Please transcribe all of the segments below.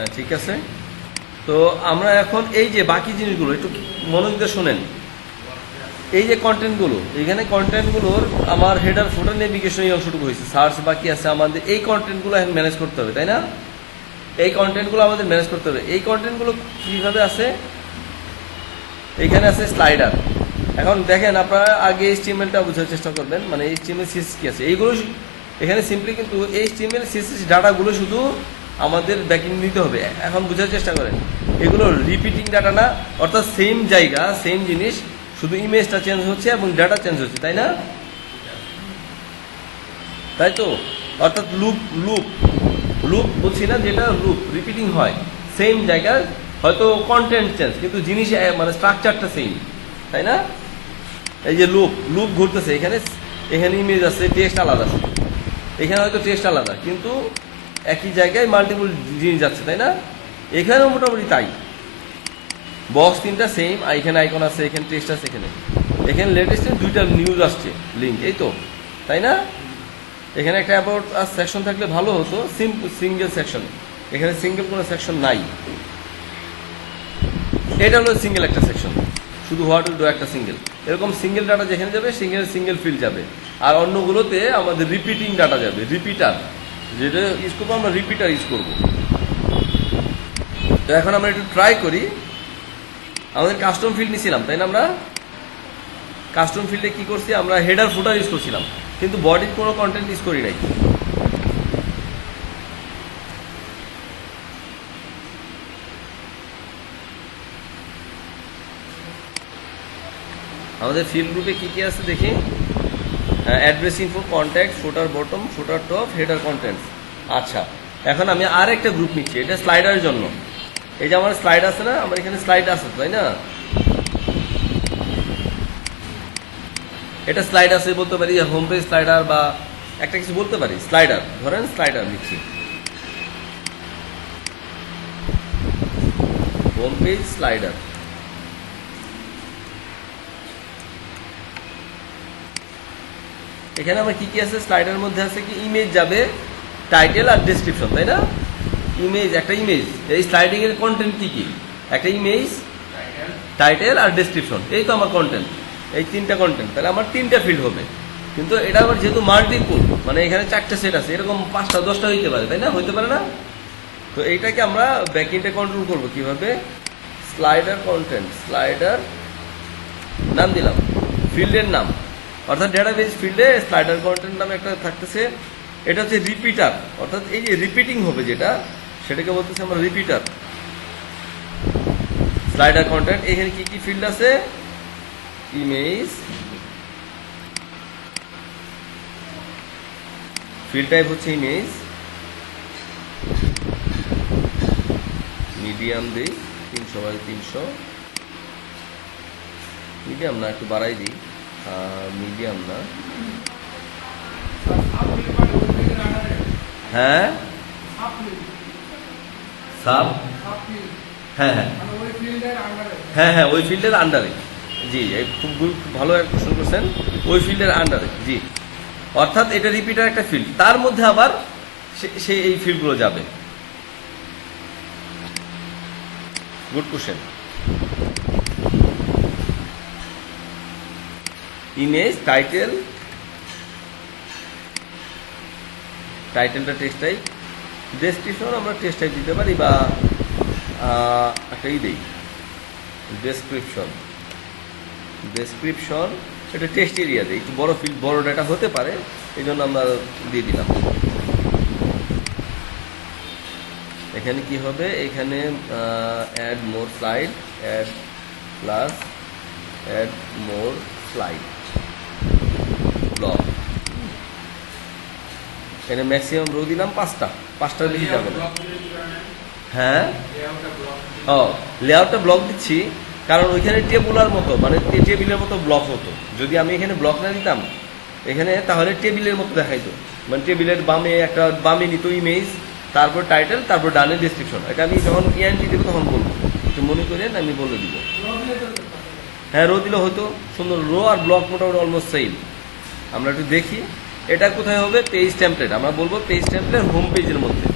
হ্যাঁ, ঠিক আছে। তো আমরা এখন এই যে বাকি জিনিসগুলো একটু মনোযোগ দিয়ে শোনেন। এই যে কন্টেন্টগুলো, এখানে কন্টেন্টগুলোর আমার হেডার ফুটার নেভিগেশন এই অংশটুকু হয়েছে, সার্চ বাকি আছে আমাদের। এই কন্টেন্টগুলো এখন ম্যানেজ করতে হবে, তাই না? এই কন্টেন্টগুলো আমাদের ম্যানেজ করতে হবে। এই কন্টেন্টগুলো কীভাবে আছে? এখানে আছে স্লাইডার। এখন দেখেন, আপনারা আগে HTML-টা বোঝার চেষ্টা করবেন, মানে HTML CSS কি আছে এইগুলো। এখানে সিম্পলি কিন্তু HTML CSS ডাটাগুলো শুধু আমাদের ব্যাকিং নিতে হবে। এখন বোঝার চেষ্টা করেন, এগুলো রিপিটিং ডাটা না, অর্থাৎ সেম জায়গা সেম জিনিস, শুধু ইমেজটা চেঞ্জ হচ্ছে এবং ডাটা চেঞ্জ হচ্ছে, তাই না? তাই তো, অর্থাৎ লুপ লুপ লুপ বলছি না, যেটা লুপ রিপিটিং হয় সেম জায়গায়, হয়তো কন্টেন্ট চেঞ্জ কিন্তু জিনিস মানে স্ট্রাকচারটা সেম, তাই না? এই যে লুপ লুপ ঘুরতেছে, এখানে এখানে ইমেজ আছে, টেক্সট আলাদা আছে, এখানে হয়তো টেক্সট আলাদা কিন্তু একই জায়গায় মাল্টিপল জিনিস যাচ্ছে, তাই না? এখানেও মোটামুটি তাই। বক্স তিনটা সেম, এখানে আইকন আছে, এখানে টেক্সট আছে, এখানে এখানে লেটেস্ট দুইটা নিউজ আসছে লিঙ্ক, এই তো, তাই না? এখানে একটা অ্যাবাউট আস সেকশন থাকলে ভালো হতো, সিঙ্গেল সেকশন, এখানে সিঙ্গেল কোনো সেকশন নাই। এটা হলো সিঙ্গেল একটা সেকশন, শুধু হোয়াট উইল ডু একটা সিঙ্গেল। এরকম সিঙ্গেল ডাটা যেখানে যাবে সিঙ্গেল ফিল্ড যাবে, আর অন্যগুলোতে আমাদের রিপিটিং ডাটা যাবে, রিপিটার, যেটা ইউজ করবো আমরা রিপিটার ইউজ করবো। তো এখন আমরা একটু ট্রাই করি। আমাদের কাস্টম ফিল্ড নিয়েছিলাম, তাই না? আমরা কাস্টম ফিল্ডে কি করছি, আমরা হেডার ফুটার ইউজ করছিলাম, কিন্তু বডির কোনো কন্টেন্ট ইউজ করি নাই। আমাদের ফিল্ড গ্রুপে কি কি আছে দেখি। অ্যাড্রেস ইনফো, কন্ট্যাক্ট, ফুটার বটম, ফুটার টপ, হেডার কন্টেন্টস। আচ্ছা, এখন আমি আর একটা গ্রুপ নিচ্ছি, এটা স্লাইডারের জন্য। এই যে আমার স্লাইড আছে না, আমার এখানে স্লাইড আছে, তাই না? এটা স্লাইড আছে বলতে পারি, হোম পেজ স্লাইডার বা একটা কিছু বলতে পারি। স্লাইডার ধরেন, স্লাইডার লিখছি, হোম পেজ স্লাইডার। এখানে আমার কি কি আছে, স্লাইডারের মধ্যে আছে কি, ইমেজ যাবে, টাইটেল আর ডেসক্রিপশন, তাই না? ইমেজ, একটা ইমেজ, এই স্লাইডিং এর কন্টেন্ট কি কি? একটা ইমেজ, টাইটেল আর ডেসক্রিপশন, এই তো আমার কন্টেন্ট, এই তিনটা কন্টেন্ট। তাহলে আমার তিনটা ফিল্ড হবে, কিন্তু এটা আমার যেহেতু মাল্টিপুল, মানে এখানে চারটা সেট আছে, এরকম 5টা 10টা হইতে পারে, তাই না? হইতে পারে না? তো এইটাকে আমরা ব্যাকএন্ডে কন্ট্রোল করবো কিভাবে? স্লাইডার কন্টেন্ট, স্লাইডার নাম দিলাম, ফিল্ডের নাম, অর্থাৎ ডেটাবেস ফিল্ডে স্লাইডার কন্টেন্ট নামে একটা থাকতেছে। এটা হচ্ছে রিপিটার, অর্থাৎ এই যে রিপিটিং হবে যেটা, সেটাকে বলতেছে আমরা রিপিটার। স্লাইডার কন্টেন্ট, এখানে কি কি ফিল্ড আছে? ইমেজ, ফিল্ড টাইপ হচ্ছে ইমেজ, মিডিয়াম দিই 300x300, মিডিয়াম না, একটু বাড়াই দিই, মিডিয়াম না, হ্যাঁ সাব, হ্যাঁ হ্যাঁ হ্যাঁ হ্যাঁ, ওই ফিল্ডের আন্ডারে। জি, খুব ভালো এক প্রশ্ন করছেন, ওই ফিল্ডের আন্ডারে। জি, অর্থাৎ এটা রিপিটার একটা ফিল্ড, তার মধ্যে আবার সে এই ফিল্ডগুলো যাবে। Good question. ইমেজ, টাইটেল, টাইটেলটা টেক্সট টাইপ, ডেসক্রিপশন আমরা টেক্সট টাইপ দিতে পারি, বা একটাই দিই ডেসক্রিপশন। ডেসক্রিপশন এটা টেক্সট এরিয়া দেয়, একটু বড় ফিল্ড, বড় ডাটা হতে পারে, এই জন্য আমরা দিয়ে দিলাম। এখানে কি হবে, এখানে add more slide, add plus add more slide block. এখানে ম্যাক্সিমাম রো দিলাম 5টা বেশি যাবে না। হ্যাঁ, ও লেআউটটা ব্লক দিচ্ছি, কারণ ওইখানে টেবুলার মতো, মানে টেবিলের মতো ব্লক হতো। যদি আমি এখানে ব্লক না দিতাম এখানে, তাহলে টেবিলের মতো দেখাইতো, মানে টেবিলের বামে নিত ইমেজ, তারপর টাইটেল, তারপর ডানে ডেসক্রিপশন। এটা আমি যখন ইএনটি দেবো তখন বলবো, একটু মনে করেন, আমি বলে দিব। হ্যাঁ, রো দিলে হয়তো সুন্দর, রো আর ব্লক মোটামুটি অলমোস্ট সেম। আমরা একটু দেখি এটা কোথায় হবে। পেজ টেমপ্লেট, আমরা বলবো পেজ টেমপ্লেট হোম পেজের মধ্যে।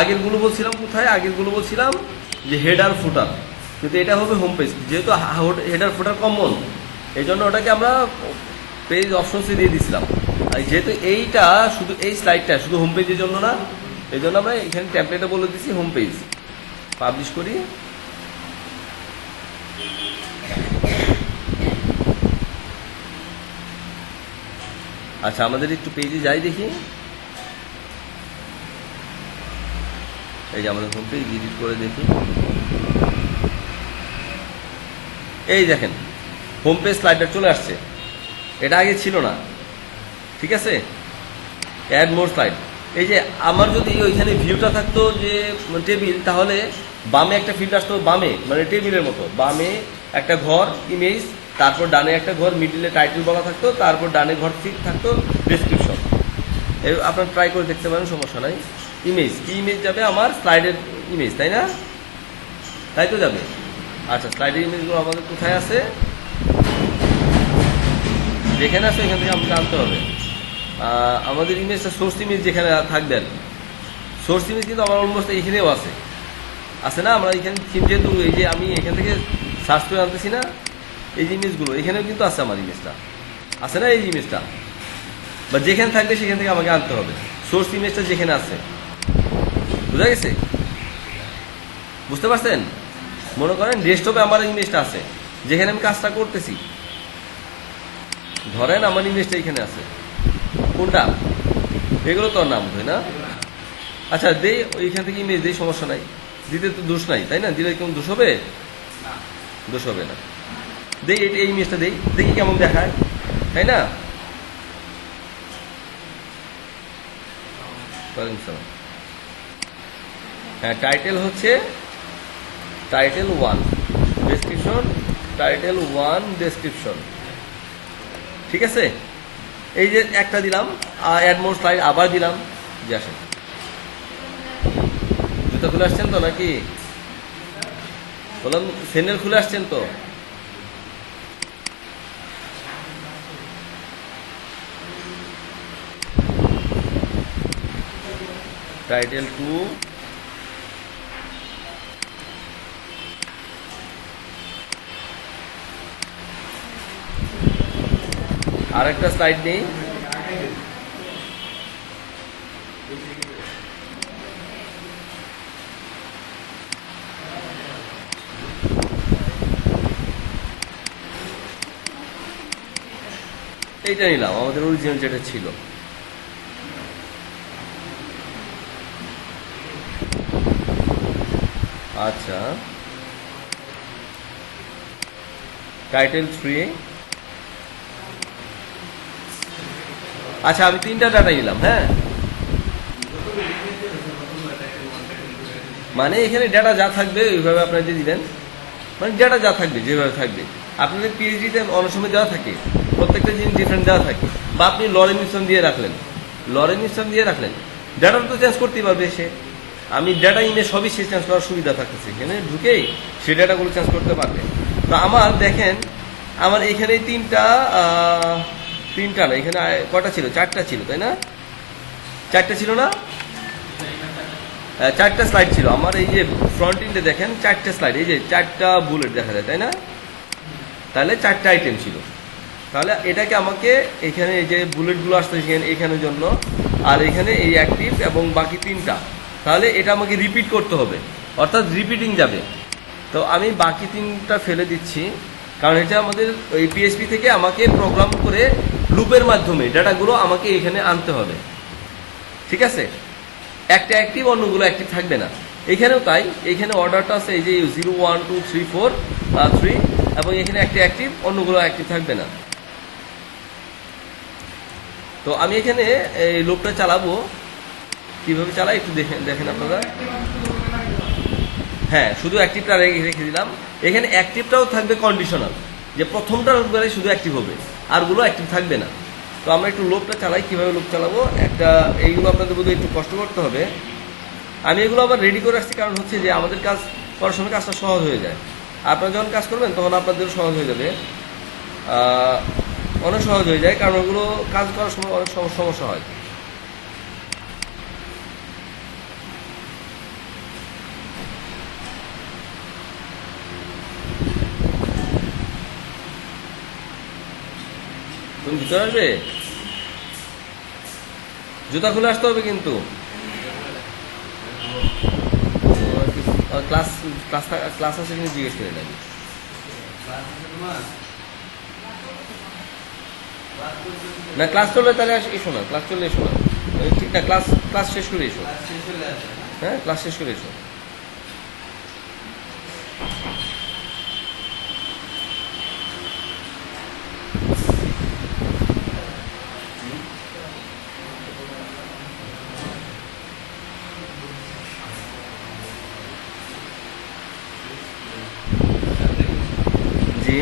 আগেরগুলো বলছিলাম কোথায়, আগেরগুলো বলছিলাম যে হেডার ফুটার, কিন্তু এটা হবে হোম পেজ, যেহেতু হেডার ফুটার কমন, এই জন্য ওটাকে আমরা পেজ অপশনসে দিয়ে দিয়েছিলাম। আর যেহেতু এইটা শুধু এই স্লাইডটা শুধু হোম পেজের জন্য না, এই জন্য আমরা এখানে টেমপ্লেটে বলে দিচ্ছি হোম পেজ। পাবলিশ করি। আচ্ছা, আমাদের একটু পেজে যাই দেখি। এই যে আমাদের হোম পেজ এডিট করে দেখি। এই দেখেন হোম পেজ স্লাইডার চলে আসছে, এটা আগে ছিল না। ঠিক আছে, অ্যাড মোর স্লাইড। এই যে আমার যদি ওইখানে ভিউটা থাকতো যে টেবিল, তাহলে বামে একটা ফিল্ড আসতো, বামে মানে টেবিলের মতো, বামে একটা ঘর ইমেজ, তারপর ডানে একটা ঘর, মিডিলে টাইটেল বলা থাকতো, তারপর ডানে ঘর ঠিক থাকতো ডেসক্রিপশন। আপনার ট্রাই করে দেখতে পারেন, সমস্যা নাই। ইমেজ কি ইমেজ যাবে আমার? স্লাইডের ইমেজ, তাই না? তাই তো যাবে। আচ্ছা, স্লাইডের ইমেজগুলো আমাদের কোথায় আছে? যেখানে আছে এখান থেকে আমাকে আনতে হবে। আমাদের ইমেজটা সোর্স ইমেজ যেখানে থাকবে আর কি। সোর্স ইমেজ কিন্তু আমার অলমোস্ট এইখানেও আছে, আছে না? আমরা এখানে যেহেতু এই যে আমি এখান থেকে সার্চ করে আনতেছি না, এই যে ইমেজগুলো এখানেও কিন্তু আছে, আমার ইমেজটা আছে না? এই ইমেজটা বা যেখানে থাকবে সেখান থেকে আমাকে আনতে হবে। সোর্স ইমেজটা যেখানে আছে, বুঝা গেছে? বুঝতে পারছেন? মনে করেন ডেস্কটপে আমার ইমেজটা আছে, যেখানে আমি কাজটা করতেছি, ধরেন আমার ইমেজটা এখানে আছে। কোনটা? এগুলো তো নাম হয় না। আচ্ছা, দেই ওইখান থেকে ইমেজ দেই, সমস্যা নাই, দিতে তো দোষ নাই, তাই না? দিলে কেমন দোষ হবে? দোষ হবে না। দেই এই ইমেজটা দেই, দেখি কেমন দেখায়, তাই না? হ্যাঁ, টাইটেল হচ্ছে টাইটেল 1, ডেসক্রিপশন টাইটেল 1 ডেসক্রিপশন। ঠিক আছে, এই যে একটা দিলাম, অ্যাড মোর স্লাইড আবার দিলাম। যে আসেন, জুতো খুলে আসছেন তো নাকি? বললাম স্যান্ডেল খুলে আসছেন তো? টাইটেল 2, আর একটা স্লাইড নেই। এইটা নিলাম, আমাদের অরিজিনাল যেটা ছিল। আচ্ছা, টাইটেল 3। আচ্ছা, আমি 3টা ডাটা নিলাম। হ্যাঁ, মানে এখানে ডাটা যা থাকবে ওইভাবে আপনারা দিয়ে দিবেন, মানে ডাটা যা থাকবে যেভাবে থাকবে। আপনাদের পিএইচডিতে অনেক সময় দেওয়া থাকে, প্রত্যেকটা জিনিস ডিফারেন্ট দেওয়া থাকে, বা আপনি লরেন মিশন দিয়ে রাখলেন, ডাটা তো চেঞ্জ করতেই পারবে সে। আমি ডাটা ইমেজ সবই সে চেঞ্জ করার সুবিধা থাকতেছে, এখানে ঢুকেই সে ডাটাগুলো চেঞ্জ করতে পারবে। তো আমার দেখেন, আমার এখানে তিনটা না, এখানে কটা ছিল? 4টা ছিল, তাই না? 4টা ছিল না? 4টা স্লাইড ছিল আমার। এই যে ফ্রন্ট এন্ডে দেখেন 4টা স্লাইড, এই যে 4টা বুলেট দেখা যায়, তাই না? তাহলে 4টা আইটেম ছিল। তাহলে এটাকে আমাকে এখানে এই যে বুলেটগুলো আসছে এখানের জন্য, আর এখানে এই অ্যাক্টিভ এবং বাকি 3টা, তাহলে এটা আমাকে রিপিট করতে হবে, অর্থাৎ রিপিটিং যাবে। তো আমি বাকি 3টা ফেলে দিচ্ছি, কারণ এটা আমাদের ওই পিএইচপি থেকে আমাকে প্রোগ্রাম করে লুপের মাধ্যমে ডাটাগুলো আমাকে এখানে আনতে হবে। ঠিক আছে, একটা অ্যাক্টিভ, অন্যগুলো অ্যাক্টিভ থাকবে না। এখানেও তাই, এখানে অর্ডারটা আছে এই যে 0 1 2 3 4 3, এবং এখানে একটা অ্যাক্টিভ, অন্যগুলো অ্যাক্টিভ থাকবে না। তো আমি এখানে এই লুপটা চালাবো, কিভাবে চালাই একটু দেখেন আপনারা। হ্যাঁ, শুধু অ্যাক্টিভটা রেখে দিলাম। এখানে অ্যাক্টিভটাও থাকবে কন্ডিশনাল, যে প্রথমটার উপরে শুধু অ্যাক্টিভ হবে, আরগুলো অ্যাক্টিভ থাকবে না। তো আমরা একটু লুপটা চালাই, কিভাবে লুপ চালাবো একটা, এইগুলো আপনাদের বোধহয় একটু কষ্ট করতে হবে। আমি এগুলো আবার রেডি করে রাখছি, কারণ হচ্ছে যে আমাদের কাজ করার সময় কাজটা সহজ হয়ে যায়। আপনারা যখন কাজ করবেন তখন আপনাদেরও সহজ হয়ে যাবে, অনেক সহজ হয়ে যায়, কারণ ওগুলো কাজ করার সময় অনেক সমস্যা হয়। তুমি ভিতরে আসবে? জুতা খুলে আসতে হবে কিন্তু। ক্লাস ক্লাস ক্লাস আছে কিন্তু জিজ্ঞেস করে নেবে। না ক্লাস চললে তাহলে এসো না, ক্লাস চললে এসো না, ঠিক না, ক্লাস ক্লাস শেষ করে এসো। হ্যাঁ ক্লাস শেষ করে এসো। জি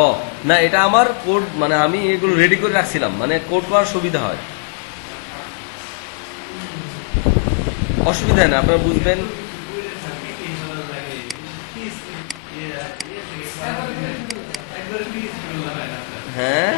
ও না, এটা আমার কোড, মানে আমি এগুলো রেডি করে রাখছিলাম, মানে কোড করার সুবিধা হয়। অসুবিধা হয় না, আপনারা বুঝবেন। হ্যাঁ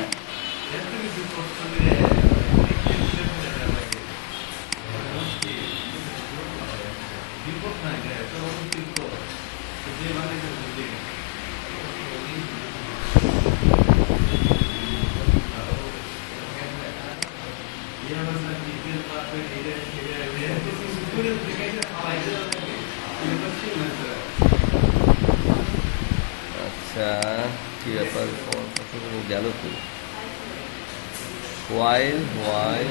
আচ্ছা, কি ব্যাপার গেল তো? ওয়াইল ওয়াইল,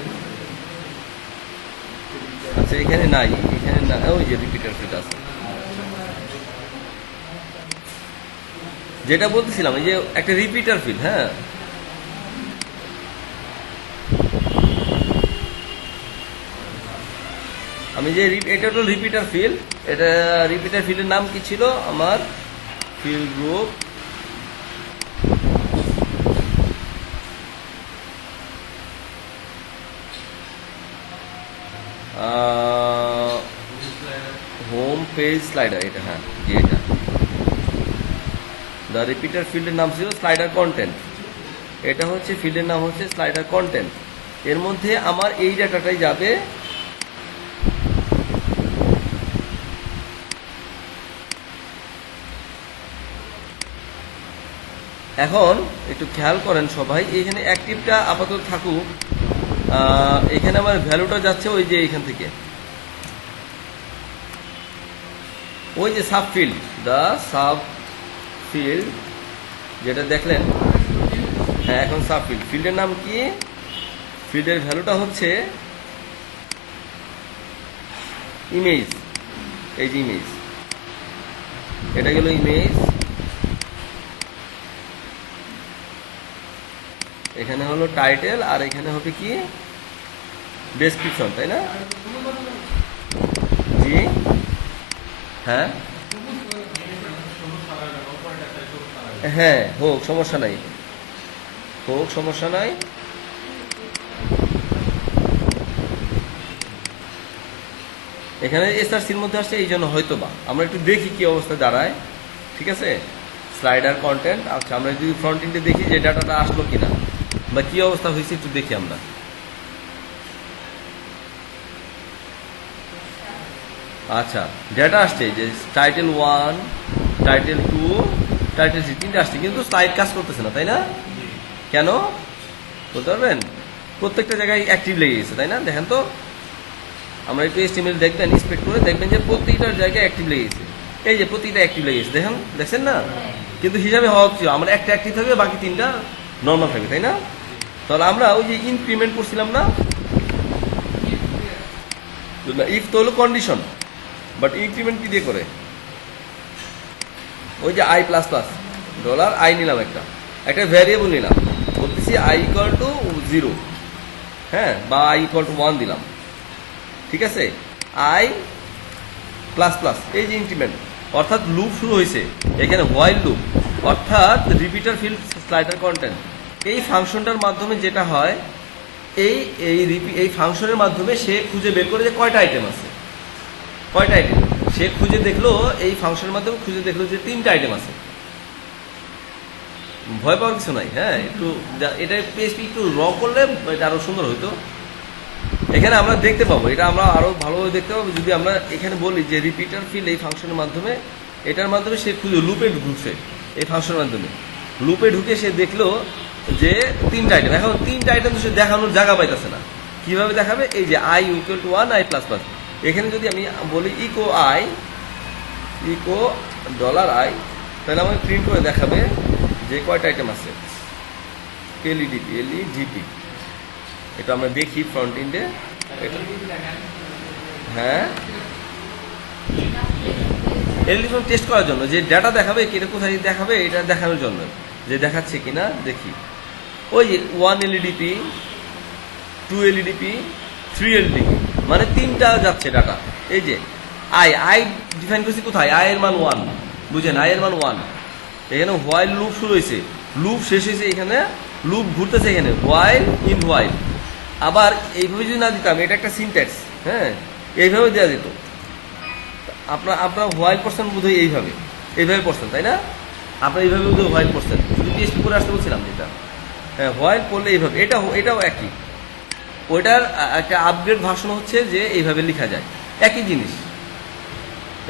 আচ্ছা এখানে নাই, এখানে না, ওই যে রিপিটার ফিট আছে, যেটা বলতেছিলাম, এই যে একটা রিপিটার ফিল। হ্যাঁ আমি যে এটা হলো রিপিটার ফিল, এটা রিপিটার ফিল্ডের নাম কি ছিল আমার? Field group home page slider, এটা হ্যাঁ যে এটা দ্য রিপিটার ফিল্ডের নাম ছিল স্লাইডার কন্টেন্ট। এটা হচ্ছে ফিল্ডের নাম হচ্ছে স্লাইডার কন্টেন্ট। এর মধ্যে আমার এই ডাটাটাই যাবে। এখন একটু খেয়াল করেন সবাই, এখানে অ্যাক্টিভটা আপাতত থাকুক। এখানে আমার ভ্যালুটা যাচ্ছে ওই যে এখান থেকে, ওই যে sub field, the sub field যেটা দেখলেন। হ্যাঁ এখন সাব ফিল্ড, ফিল্ডের নাম কি? ফিল্ডের ভ্যালুটা হচ্ছে ইমেজ, এই যে ইমেজ, এটা গেল ইমেজ। এখানে হলো টাইটেল, আর এখানে হবে কি? ডেসক্রিপশন, তাই না? জি হ্যাঁ হ্যাঁ, হোক সমস্যা নাই, হোক সমস্যা নাই। এখানে এসআরসির মধ্যে আসছে, এই জন্য হয়তো বা আমরা একটু দেখি কি অবস্থা দাঁড়ায়। ঠিক আছে, স্লাইডার কন্টেন্ট। আচ্ছা আমরা যদি ফ্রন্ট এন্ডে দেখি যে ডাটাটা আসলো কিনা বা কি অবস্থা হয়েছে একটু দেখি আমরা। আচ্ছা ডেটা আসছে যে টাইটেল 1, টাইটেল 2, টাইটেল 3, তিনটা আসছে, কিন্তু স্লাইড কাজ করতেছে না, তাই না? কেন বলতে পারবেন? প্রত্যেকটা জায়গায় অ্যাক্টিভ লেগে গেছে, তাই না? দেখেন তো, আমরা একটু এস্টিমেট দেখবেন, ইন্সপেক্ট করে দেখবেন যে প্রতিটার জায়গায় অ্যাক্টিভ লেগে গেছে। এই যে প্রতিটা অ্যাক্টিভ লেগে গেছে, দেখেন, দেখছেন না? কিন্তু হিসাবে হওয়া উচিত আমার একটা অ্যাক্টিভ থাকবে, বাকি তিনটা নর্মাল থাকবে, তাই না? তাহলে আমরা ওই যে ইনক্রিমেন্ট করছিলাম না, ইফ তো হলো কন্ডিশন, বাট ইনক্রিমেন্ট কি দিয়ে করে? ওই যে I plus plus dollar I নিলাম, একটা ভ্যারিয়েবল নিলাম, বলতেছি আই ইকুয়াল টু 0, হ্যাঁ, বা আই ইকুয়াল টু 1 দিলাম। ঠিক আছে, আই প্লাস প্লাস, এই যে ইনক্রিমেন্ট, অর্থাৎ লুপ শুরু হয়েছে এখানে, হোয়াইল লুপ, অর্থাৎ রিপিটার ফিল্ড স্লাইডার কন্টেন্ট। এই ফাংশনটার মাধ্যমে যেটা হয়, এই এই ফাংশনের মাধ্যমে সে খুঁজে বের করে যে কয়টা আইটেম আছে, কয়টা আইটেম সে খুঁজে দেখলো, এই ফাংশনের মাধ্যমে খুঁজে দেখলো যে 3টা আইটেম আছে। ভয় পাওয়ার কিছু নাই। হ্যাঁ একটু এটা পিএইচপি একটু র করলে এটা আরো সুন্দর হতো। এখানে আমরা দেখতে পাবো, এটা আমরা আরো ভালোভাবে দেখতে পাবো যদি আমরা এখানে বলি যে রিপিটার ফিল্ড এই ফাংশনের মাধ্যমে, এটার মাধ্যমে সে খুঁজে লুপে ঢুকছে, এই ফাংশনের মাধ্যমে লুপে ঢুকে সে দেখলো যে তিনটা আইটেম, এখন তিনটা আইটেম তো সে দেখানোর জায়গা পাইতেছে না, কিভাবে দেখাবে? এই যে I equal to 1 I plus plus, এখানে যদি আমি বলি echo I echo dollar I, তাহলে আমাকে প্রিন্ট করে দেখাবে যে কয়টা আইটেম আছে। এলইডিপি এটা আমরা দেখি ফ্রন্ট এন্ডে, এটা হ্যাঁ এলইডি টেস্ট করার জন্য যে ডাটা দেখাবে এটা কোথায় দেখাবে এটা দেখানোর জন্য, যে দেখাচ্ছে কিনা দেখি। ওই যে 1 এলইডিপি 2 এলইডিপি 3 এলইডিপি, মানে তিনটা যাচ্ছে ডাটা। এই যে আই ডিফাইন করছি কোথায়, আই এর মান 1, বুঝেন, আই এর মান 1। এখানে হোয়াইল লুপ শুরু হয়েছে, লুপ শেষ হয়েছে, এখানে লুপ ঘুরতেছে, এখানে হোয়াইল ইন হোয়াইল। আবার এইভাবে যদি না দিতাম, এটা একটা সিনট্যাক্স, হ্যাঁ এইভাবে দেওয়া যেত। আপনার হোয়াইল পড়ছেন বোধ হয় এইভাবে পড়ছেন, তাই না? আপনার এইভাবে বোধ হয় হোয়াইল পড়ছেন, শুধু পিএইচপি করে আসতে বলছিলাম যেটা, হ্যাঁ হোয়াইল পড়লে এইভাবে, এটাও একই। ওইটার একটা আপগ্রেড ভার্সন হচ্ছে যে এইভাবে লেখা যায়, একই জিনিস।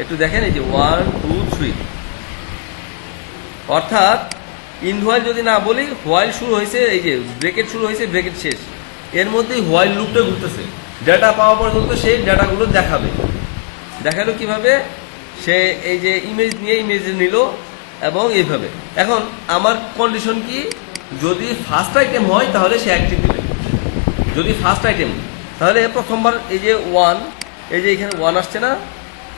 একটু দেখেন, এই যে 1 2 3, অর্থাৎ ইন হোয়াইল যদি না বলি, হোয়াইল শুরু হয়েছে, এই যে ব্রেকেট শুরু হয়েছে, ব্রেকেট শেষ, এর মধ্যেই হোয়াইল লুপটা ঘুরতেছে। ডেটা পাওয়া পর্যন্ত সেই ডেটাগুলো দেখালো কিভাবে? সে এই যে ইমেজ নিয়ে ইমেজ নিল এবং এইভাবে। এখন আমার কন্ডিশন কি, যদি ফার্স্ট আইটেম হয় তাহলে সে অ্যাক্টিভ দিবে, যদি ফার্স্ট আইটেম তাহলে প্রথমবার এই যে 1, এই যে এখানে 1 আসছে না,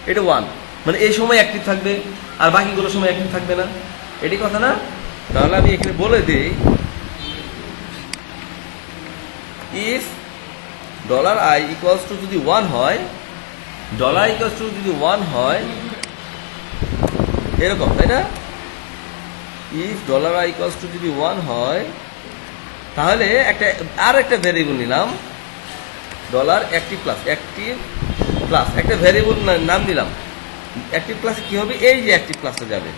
এটা 1, মানে এই সময় অ্যাক্টিভ থাকবে, আর বাকিগুলো সময় অ্যাক্টিভ থাকবে না, এটি কথা না? তাহলে আমি এখানে বলে দিই, ইফ $i ইকুয়ালস টু যদি 1 হয়, $i ইকুয়ালস টু যদি 1 হয় এরকম, তাই না? ইফ $i ইকুয়ালস টু যদি 1 হয়, তাহলে একটা ভ্যারিয়েবল নিলাম, $অ্যাক্টিভ প্লাস একটা ভ্যারিয়েবল নাম দিলাম। অ্যাক্টিভ ক্লাসে কি হবে? এই যে অ্যাক্টিভ ক্লাসে যাবে,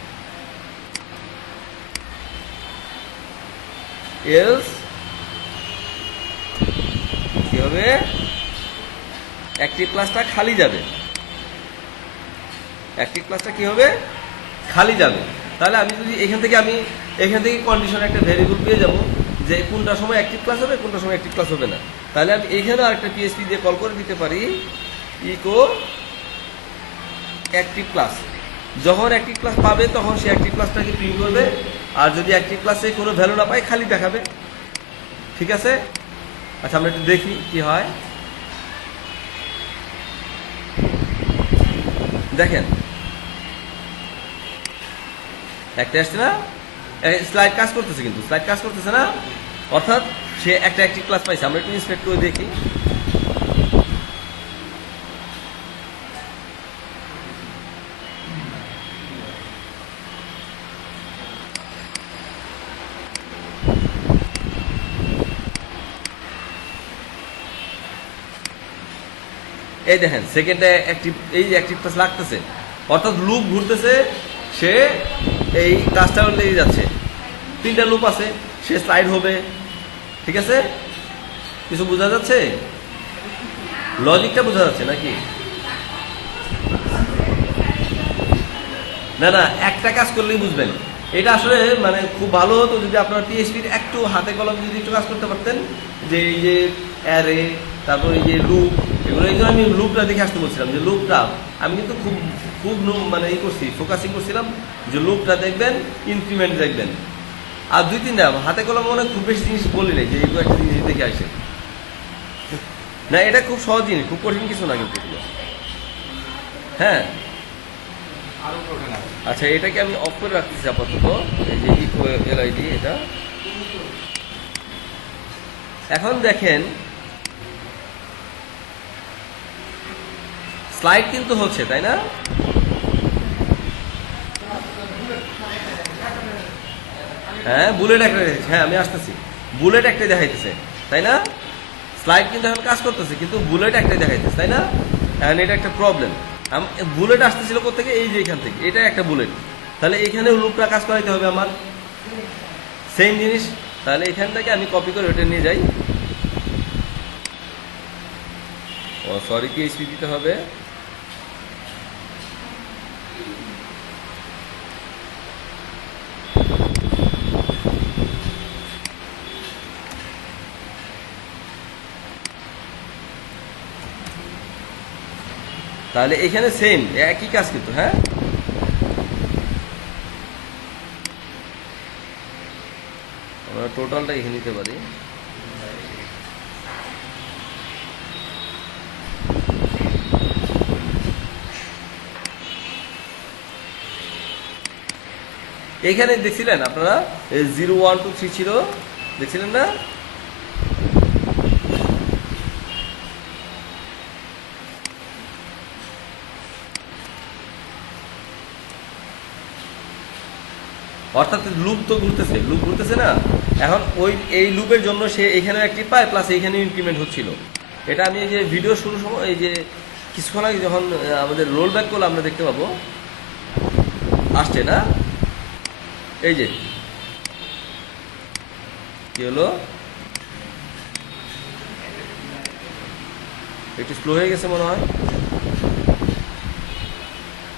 এলস কি হবে? অ্যাক্টিভ ক্লাসটা খালি যাবে, অ্যাক্টিভ ক্লাসটা কি হবে? খালি যাবে। তাহলে আমি যদি এখান থেকে কন্ডিশন একটা ভ্যারিয়েবল পেয়ে যাব যে কোনটা সময় অ্যাক্টিভ ক্লাস হবে, কোনটা সময় অ্যাক্টিভ ক্লাস হবে না। তাহলে আমি এখানেও আরেকটা পিএইচপি দিয়ে কল করে দিতে পারি, ইকো অ্যাক্টিভ ক্লাস। যখন অ্যাক্টিভ ক্লাস পাবে তখন সে অ্যাক্টিভ ক্লাসটাকে প্রিন্ট করবে, আর যদি অ্যাক্টিভ ক্লাসে কোনো ভ্যালু না পায় খালি দেখাবে। ঠিক আছে? আচ্ছা, আমরা একটু দেখি কি হয়। দেখেন একটা আসছে না, স্লাইড কাজ করতেছে, কিন্তু স্লাইড কাজ করতেছে না, অর্থাৎ সে একটা অ্যাক্টিভ ক্লাস পাইছে। আমরা একটু ইন্সপেক্ট করে দেখি। এই দেখেন সেকেন্ডে অ্যাক্টিভ, এই যে অ্যাক্টিভ ক্লাস লাগতেছে, অর্থাৎ লুপ ঘুরতেছে, সে এই ক্লাসটা লেগে যাচ্ছে। তিনটা লুপ আছে, সে স্লাইড হবে। ঠিক আছে? কিছু বোঝা যাচ্ছে? লজিকটা বোঝা যাচ্ছে নাকি? না, একটা কাজ করলেই বুঝবেন। এটা আসলে মানে খুব ভালো হতো যদি আপনার পিএইচপির একটু হাতে কলমে যদি একটু কাজ করতে পারতেন, যে এই যে অ্যারে, তারপর এই যে লুপ, এগুলো এই জন্য আমি লুপটা দেখে আসতে বলছিলাম, যে লুপটা আমি কিন্তু খুব মানে ফোকাসিং করছিলাম যে লুপটা দেখবেন, ইনক্রিমেন্ট দেখবেন, আর 2-3টা হাতে কলমে মনে খুব বেশি জিনিস বলি নাই যে এইগুলো একটা জিনিস দেখে আসে না। এটা খুব সহজ জিনিস, খুব কঠিন কিছু না কিন্তু এগুলো। হ্যাঁ, আচ্ছা, এটাকে আমি অফ করে রাখতেছি আপাতত, এই যে ইকো এলআইডি এটা। এখন দেখেন স্লাইড কিন্তু হচ্ছে, তাই না? হ্যাঁ, বুলেট একটা দেখাচ্ছে, হ্যাঁ আমি আসতেছি, বুলেট একটাই দেখাইতেছে, তাই না? স্লাইড কিন্তু এখন কাজ করতেছে, কিন্তু বুলেট একটাই দেখাইতেছে, তাই না? এখন এটা একটা প্রবলেম। বুলেট আসতেছিল কোথেকে? এই যে এখান থেকে, এটা একটা বুলেট। তাহলে এখানেও লুপটা কাজ করাইতে হবে আমার, সেম জিনিস। তাহলে এখান থেকে আমি কপি করে ওটা নিয়ে যাই। ও সরি, পিএইচপি দিতে হবে। তাহলে এখানে সেম একই কাজ কিন্তু। হ্যাঁ, আমরা টোটালটা এখানে নিতে পারি। এখানে দেখছিলেন আপনারা 0 1 2 3 ছিল, দেখছিলেন না? অর্থাৎ লুপ তো ঘুরতেছে, লুপ ঘুরতেছে না? এখন এই লুপের জন্য সে এখানেও অ্যাক্টিভ পায়, প্লাস এইখানেও ইনক্রিমেন্ট হচ্ছিল। এটা আমি এই যে ভিডিও শুরুর সময়, এই যে কিছুক্ষণ আগে যখন আমাদের রোল ব্যাক করলে আমরা দেখতে পাবো আসছে না? এই যে কি হলো, একটু স্লো হয়ে গেছে মনে হয়।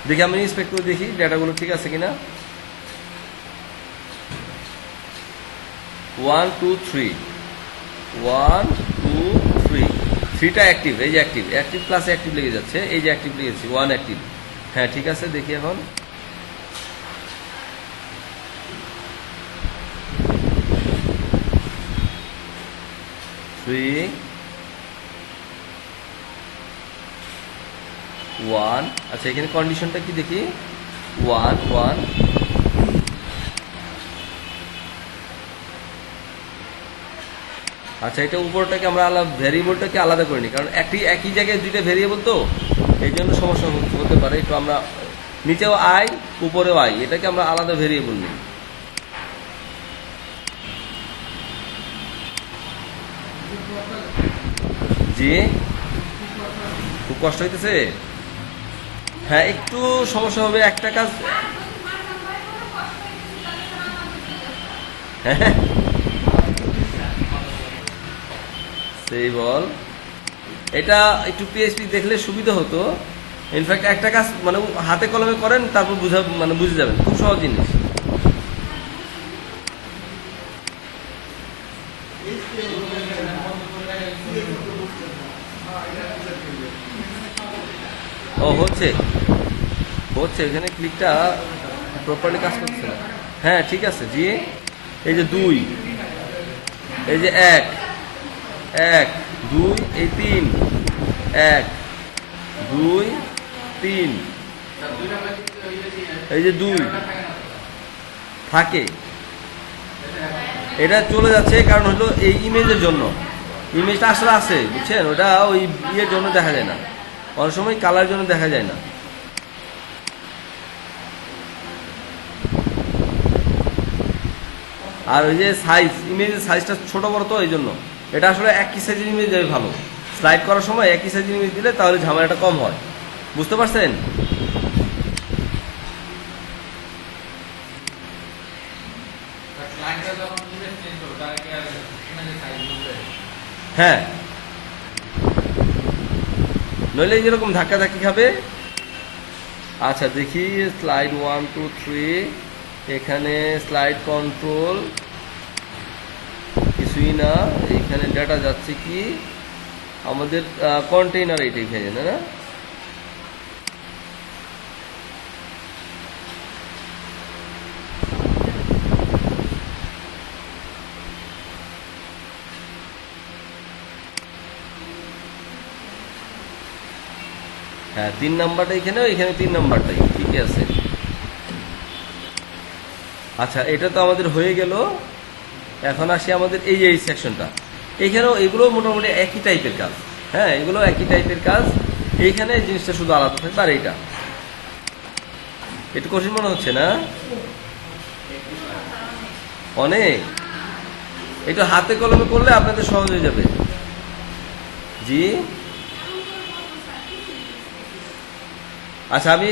দেখি আমি ইন্সপেক্ট করে দেখি ডেটাগুলো ঠিক আছে কিনা। 1 2 3 1 2 3 3টা অ্যাক্টিভ, এই যে অ্যাক্টিভ, অ্যাক্টিভ প্লাস অ্যাক্টিভ লেগে যাচ্ছে, এই যে অ্যাক্টিভ লেগেছে 1 অ্যাক্টিভ। হ্যাঁ ঠিক আছে, দেখি এখন। থ্রি 1, আচ্ছা এখানে কন্ডিশনটা কি দেখি, 1 1। আচ্ছা এটা উপরটাকে আমরা আলাদা, ভ্যারিয়েবলটাকে আলাদা করিনি, কারণ একই জায়গায় দুইটা ভ্যারিয়েবল তো, এই জন্য সমস্যা হতে পারে। একটু আমরা নিচেও আই উপরেও আই, এটাকে আমরা আলাদা ভ্যারিয়েবল নিই। জি, খুব কষ্ট হইতেছে। হ্যাঁ একটু সমস্যা হবে, একটা কাজ। হ্যাঁ সেই বল, এটা একটু পিএইচপি দেখলে সুবিধা হতো। ইনফ্যাক্ট একটা কাজ মানে হাতে কলমে করেন, তারপর বুঝে যাবেন, খুব সহজ জিনিস। ও হচ্ছে হচ্ছে এখানে ক্লিকটা প্রপারলি কাজ করছে না। হ্যাঁ ঠিক আছে জি, এই যে 2, এই যে 1 1 2, এই 3 1 2 3, এই যে 2 থাকে, এটা চলে যাচ্ছে। কারণ হলো এই ইমেজের জন্য, ইমেজটা আসলে আছে বুঝছেন, ওটা ওই ইয়ের জন্য দেখা যায় না, অনেক সময় কালার জন্য দেখা যায় না। আর ওই যে সাইজ, ইমেজের সাইজটা ছোট বড় তো, এই জন্য এটা আসলে একই সাইজের ইমেজ দেয় ভালো। স্লাইড করার সময় একই সাইজের ইমেজ দিলে তাহলে ঝামেলাটা কম হয়, বুঝতে পারছেন? হ্যাঁ নইলে যেরকম ধাক্কা ধাক্কি খাবে। আচ্ছা দেখি স্লাইড 1 2 3, এখানে স্লাইড কন্ট্রোল কিছুই না, এখানে ডাটা যাচ্ছে কি আমাদের কন্টেইনার, এইটা এখানে না। হ্যাঁ 3 নাম্বারটা এখানে, এখানে 3 নাম্বারটাই ঠিকই আছে। আচ্ছা এটা তো আমাদের হয়ে গেল। এখন আসি আমাদের এই যে এই সেকশনটা, এইখানেও এগুলো মোটামুটি একই টাইপের কাজ। হ্যাঁ এগুলো একই টাইপের কাজ, এইখানে জিনিসটা শুধু আলাদা থাকবে। আর এইটা একটু কঠিন মনে হচ্ছে না? অনেক, একটু হাতে কলমে করলে আপনাদের সহজ হয়ে যাবে। জি আচ্ছা আমি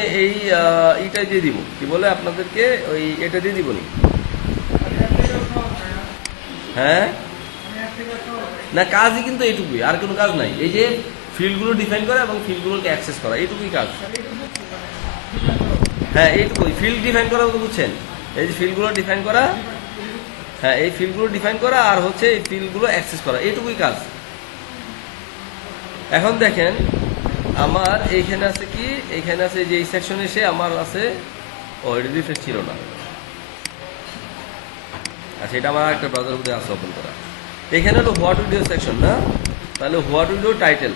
এইটাই দিয়ে দিব, কি বলে আপনাদেরকে ওই এটা দিয়ে দিব নি। হ্যাঁ না কাজই কিন্তু এইটুকুই, আর কোনো কাজ নাই। এই যে ফিল্ডগুলো ডিফাইন করা এবং ফিল্ডগুলোকে অ্যাক্সেস করা, এইটুকুই কাজ। হ্যাঁ এইটুকুই ফিল্ড ডিফাইন করা, বুঝছেন? এই যে ফিল্ডগুলো ডিফাইন করা, হ্যাঁ এই ফিল্ডগুলো ডিফাইন করা আর হচ্ছে এই ফিল্ডগুলো অ্যাক্সেস করা, এইটুকুই কাজ। এখন দেখেন আমার এইখানে আছে কি, এইখানে আছে যে এই সেকশনে এসে আমার আছে, ও এটা রিফ্রেশ ছিল না। আচ্ছা, এটা আমার একটা ব্রাউজার মধ্যে আছে ওপেন করা। এখানে হলো হোয়াট উইডো সেকশন না, তাহলে হোয়াট উইডো টাইটেল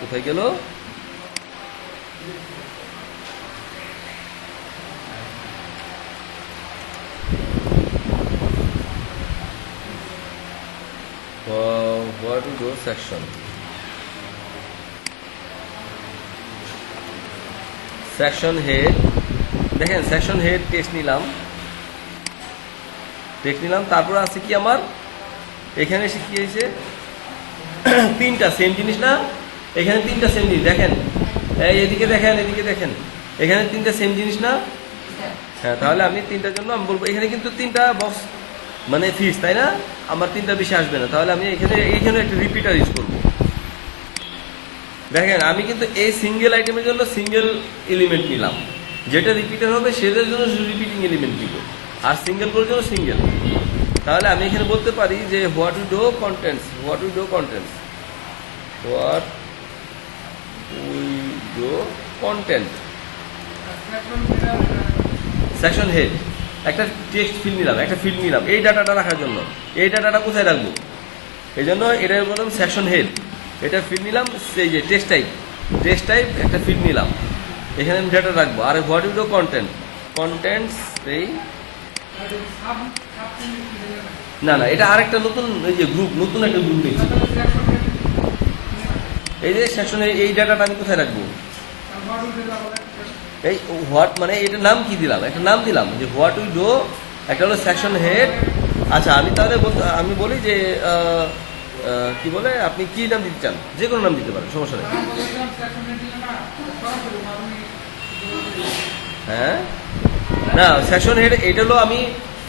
কোথায় গেল? What widow section, section head, দেখেন সেকশন হেড টেক্সট নিলাম, তারপর আছে কি আমার এখানে এসে কি হয়েছে, তিনটা সেম জিনিস না, এখানে তিনটা সেম জিনিস দেখেন, এদিকে দেখেন, এদিকে দেখেন, এখানে তিনটা সেম জিনিস না। হ্যাঁ, তাহলে আমি তিনটার জন্য আমি বলবো এখানে কিন্তু তিনটা বক্স মানে ফিক্স, তাই না? আমার তিনটা বেশি আসবে না, তাহলে আমি এইখানে একটা রিপিটার ইউজ করবো। দেখেন আমি কিন্তু এই সিঙ্গেল আইটেমের জন্য সিঙ্গেল এলিমেন্ট নিলাম, যেটা রিপিটার হবে সেটার জন্য রিপিটিং এলিমেন্ট দিব, আর সিঙ্গেল করার জন্য সিঙ্গেল। তাহলে আমি এখানে বলতে পারি যে what widow contents, what widow contents, what widow content section head, একটা টেক্সট ফিল্ড নিলাম, একটা ফিল্ড নিলাম এই ডাটাটা রাখার জন্য। এই ডাটাটা কোথায় রাখবো? এই জন্য এটা বললাম সেকশন হেড, এটা ফিল্ড নিলাম, সেই যে টেক্সট টাইপ একটা ফিল্ড নিলাম, এখানে আমি ডাটা রাখবো। আর হোয়াট উইডো কন্টেন্টস এই না, এটা আরেকটা নতুন, এই যে গ্রুপ, নতুন একটা গ্রুপ নিচ্ছি। এই যে সেকশনে এই ডাটাটা আমি কোথায় রাখবো? এই হোয়াট মানে এটার নাম কি দিলাম? একটা নাম দিলাম যে হোয়াট উইডো, একটা হলো সেকশন হেড। আচ্ছা, আমি তাহলে আমি বলি যে কি বলে, আপনি কি নাম দিতে চান? যে কোনো নাম দিতে পারেন, সমস্যা নেই। হ্যাঁ, না সেকশন হেড এটা হলো আমি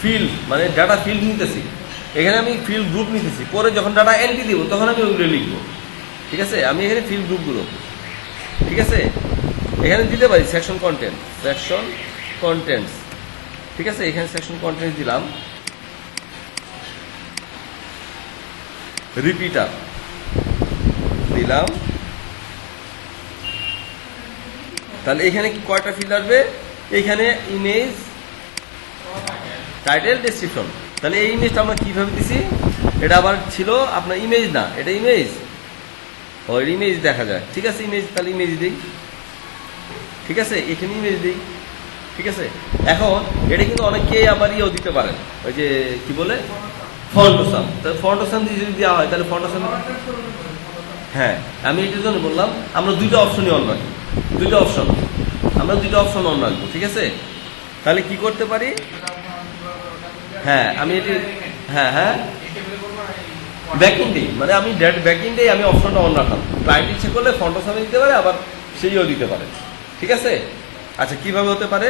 ফিল্ড মানে ডাটা ফিল্ড নিতেছি, এখানে আমি ফিল্ড গ্রুপ নিতেছি, পরে যখন ডাটা এন্ট্রি দিব তখন আমি ওইগুলো লিখবো। ঠিক আছে, আমি এখানে ফিল্ড গ্রুপগুলো, ঠিক আছে, এখানে দিতে পারি সেকশন কন্টেন্টস, ঠিক আছে, এখানে সেকশন কন্টেন্টস দিলাম, রিপিটার দিলাম। তাহলে এখানে কয়টা ফিল্ড আসবে? এখানে ইমেজ, টাইটেল, ডেসক্রিপশন। তাহলে এই ইমেজটা আমরা কিভাবে দিছি? এটা আবার ছিল আপনার ইমেজ না, এটা ইমেজ, ওই ইমেজ দেখা যায়। ঠিক আছে, ইমেজ, তাহলে ইমেজ দিই, ঠিক আছে, এখানে ইমেজ দিই, ঠিক আছে। এখন এটা কিন্তু অনেকেই আবার ইয়েও দিতে পারেন, ওই যে কি বলে ফন্টোসাম। তাহলে ফন্টোসাম দিয়ে যদি দেওয়া হয় তাহলে ফন্টোসাম, হ্যাঁ আমি এটার জন্য বললাম আমরা দুইটা অপশনই অন রাখি, আমরা দুইটা অপশন অন রাখবো, ঠিক আছে। তাহলে কি করতে পারি? হ্যাঁ আমি এটি, হ্যাঁ ব্যাকইন্ডে, মানে আমি ব্যাকইন্ডে আমি অপশনটা অন রাখলাম। ক্লায়েন্ট ইচ্ছে করলে ফন্টোসামে দিতে পারে, আবার সেইও দিতে পারে, ঠিক আছে। আচ্ছা, কিভাবে হতে পারে?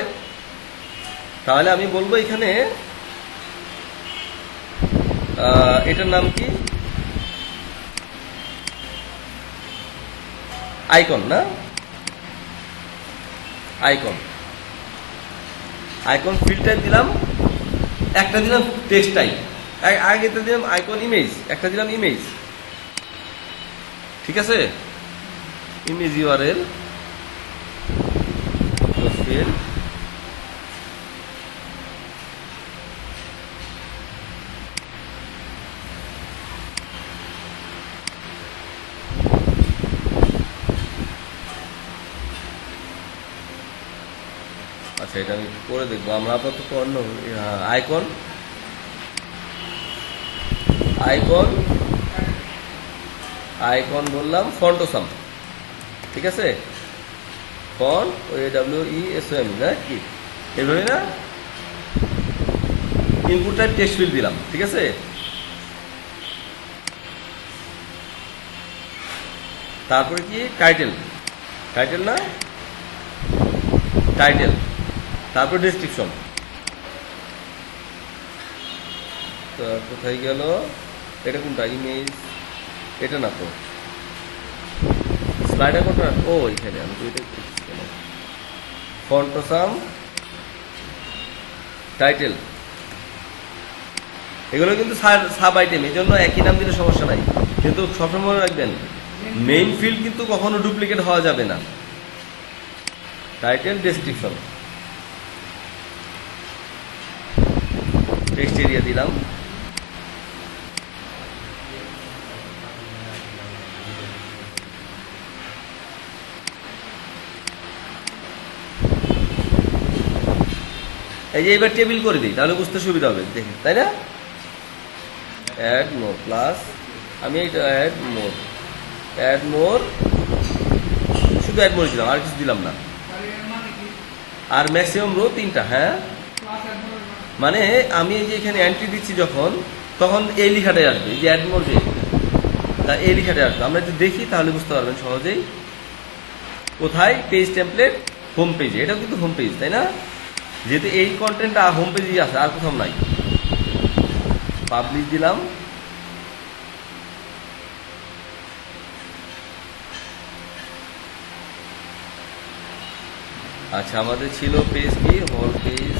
তাহলে আমি বলবো এখানে এটার নাম কি? আইকন না, আইকন ফিল্ড টাইপ দিলাম, একটা দিলাম টেক্সট টাইপ, আগেটা দিলাম আইকন ইমেজ, একটা দিলাম ইমেজ, ঠিক আছে, ইমেজ ইউআরএল ফিল্ড, আচ্ছা এটা আমি করে দেখবো। আমরা আপাতত অন্য আইকন বললাম ফন্টোসাম, ঠিক আছে, ফন্ট OAWESOM না কি, এইভাবে না, ইনপুট টাইপ টেক্সট ফিল্ড দিলাম, ঠিক আছে। তারপরে কি টাইটেল না, টাইটেল, তারপর ডেসক্রিপশন। তো কোথায় গেল? এটা কোনটা? ইমেজ, এটা না তো, স্লাইডার কোনটা? ও এখানে, আমি তো এটা ফন্টোসাম, টাইটেল, এগুলো কিন্তু সাব আইটেম, এই জন্য একই নাম দিলে সমস্যা নাই, কিন্তু সবসময় রাখবেন মেইন ফিল্ড কিন্তু কখনো ডুপ্লিকেট হওয়া যাবে না। টাইটেল ডেসক্রিপশন, টেক্সট এরিয়া দিলাম। এই যে এবার টেবিল করে দিই, তাহলে বুঝতে সুবিধা হবে, দেখি তাই না? অ্যাড মোর প্লাস, আমি এটা অ্যাড মোর শুধু অ্যাড মোর দিলাম, আর কিছু দিলাম না। আর ম্যাক্সিমাম রো 3টা। হ্যাঁ, মানে আমি এই যে এখানে এন্ট্রি দিচ্ছি যখন, তখন এই লেখাটাই আসবে, এই যে অ্যাড মোর, যে তা এই লেখাটাই আসবে। আমরা যদি দেখি তাহলে বুঝতে পারবেন সহজেই। কোথায়? পেজ টেমপ্লেট, হোম পেজে। এটাও কিন্তু হোম পেজ, তাই না? যেহেতু এই কন্টেন্টটা হোম পেজেই আছে, আর কোথাও নাই। পাবলিশ দিলাম। আচ্ছা, আমাদের ছিল পেজ কি, হোল পেজ।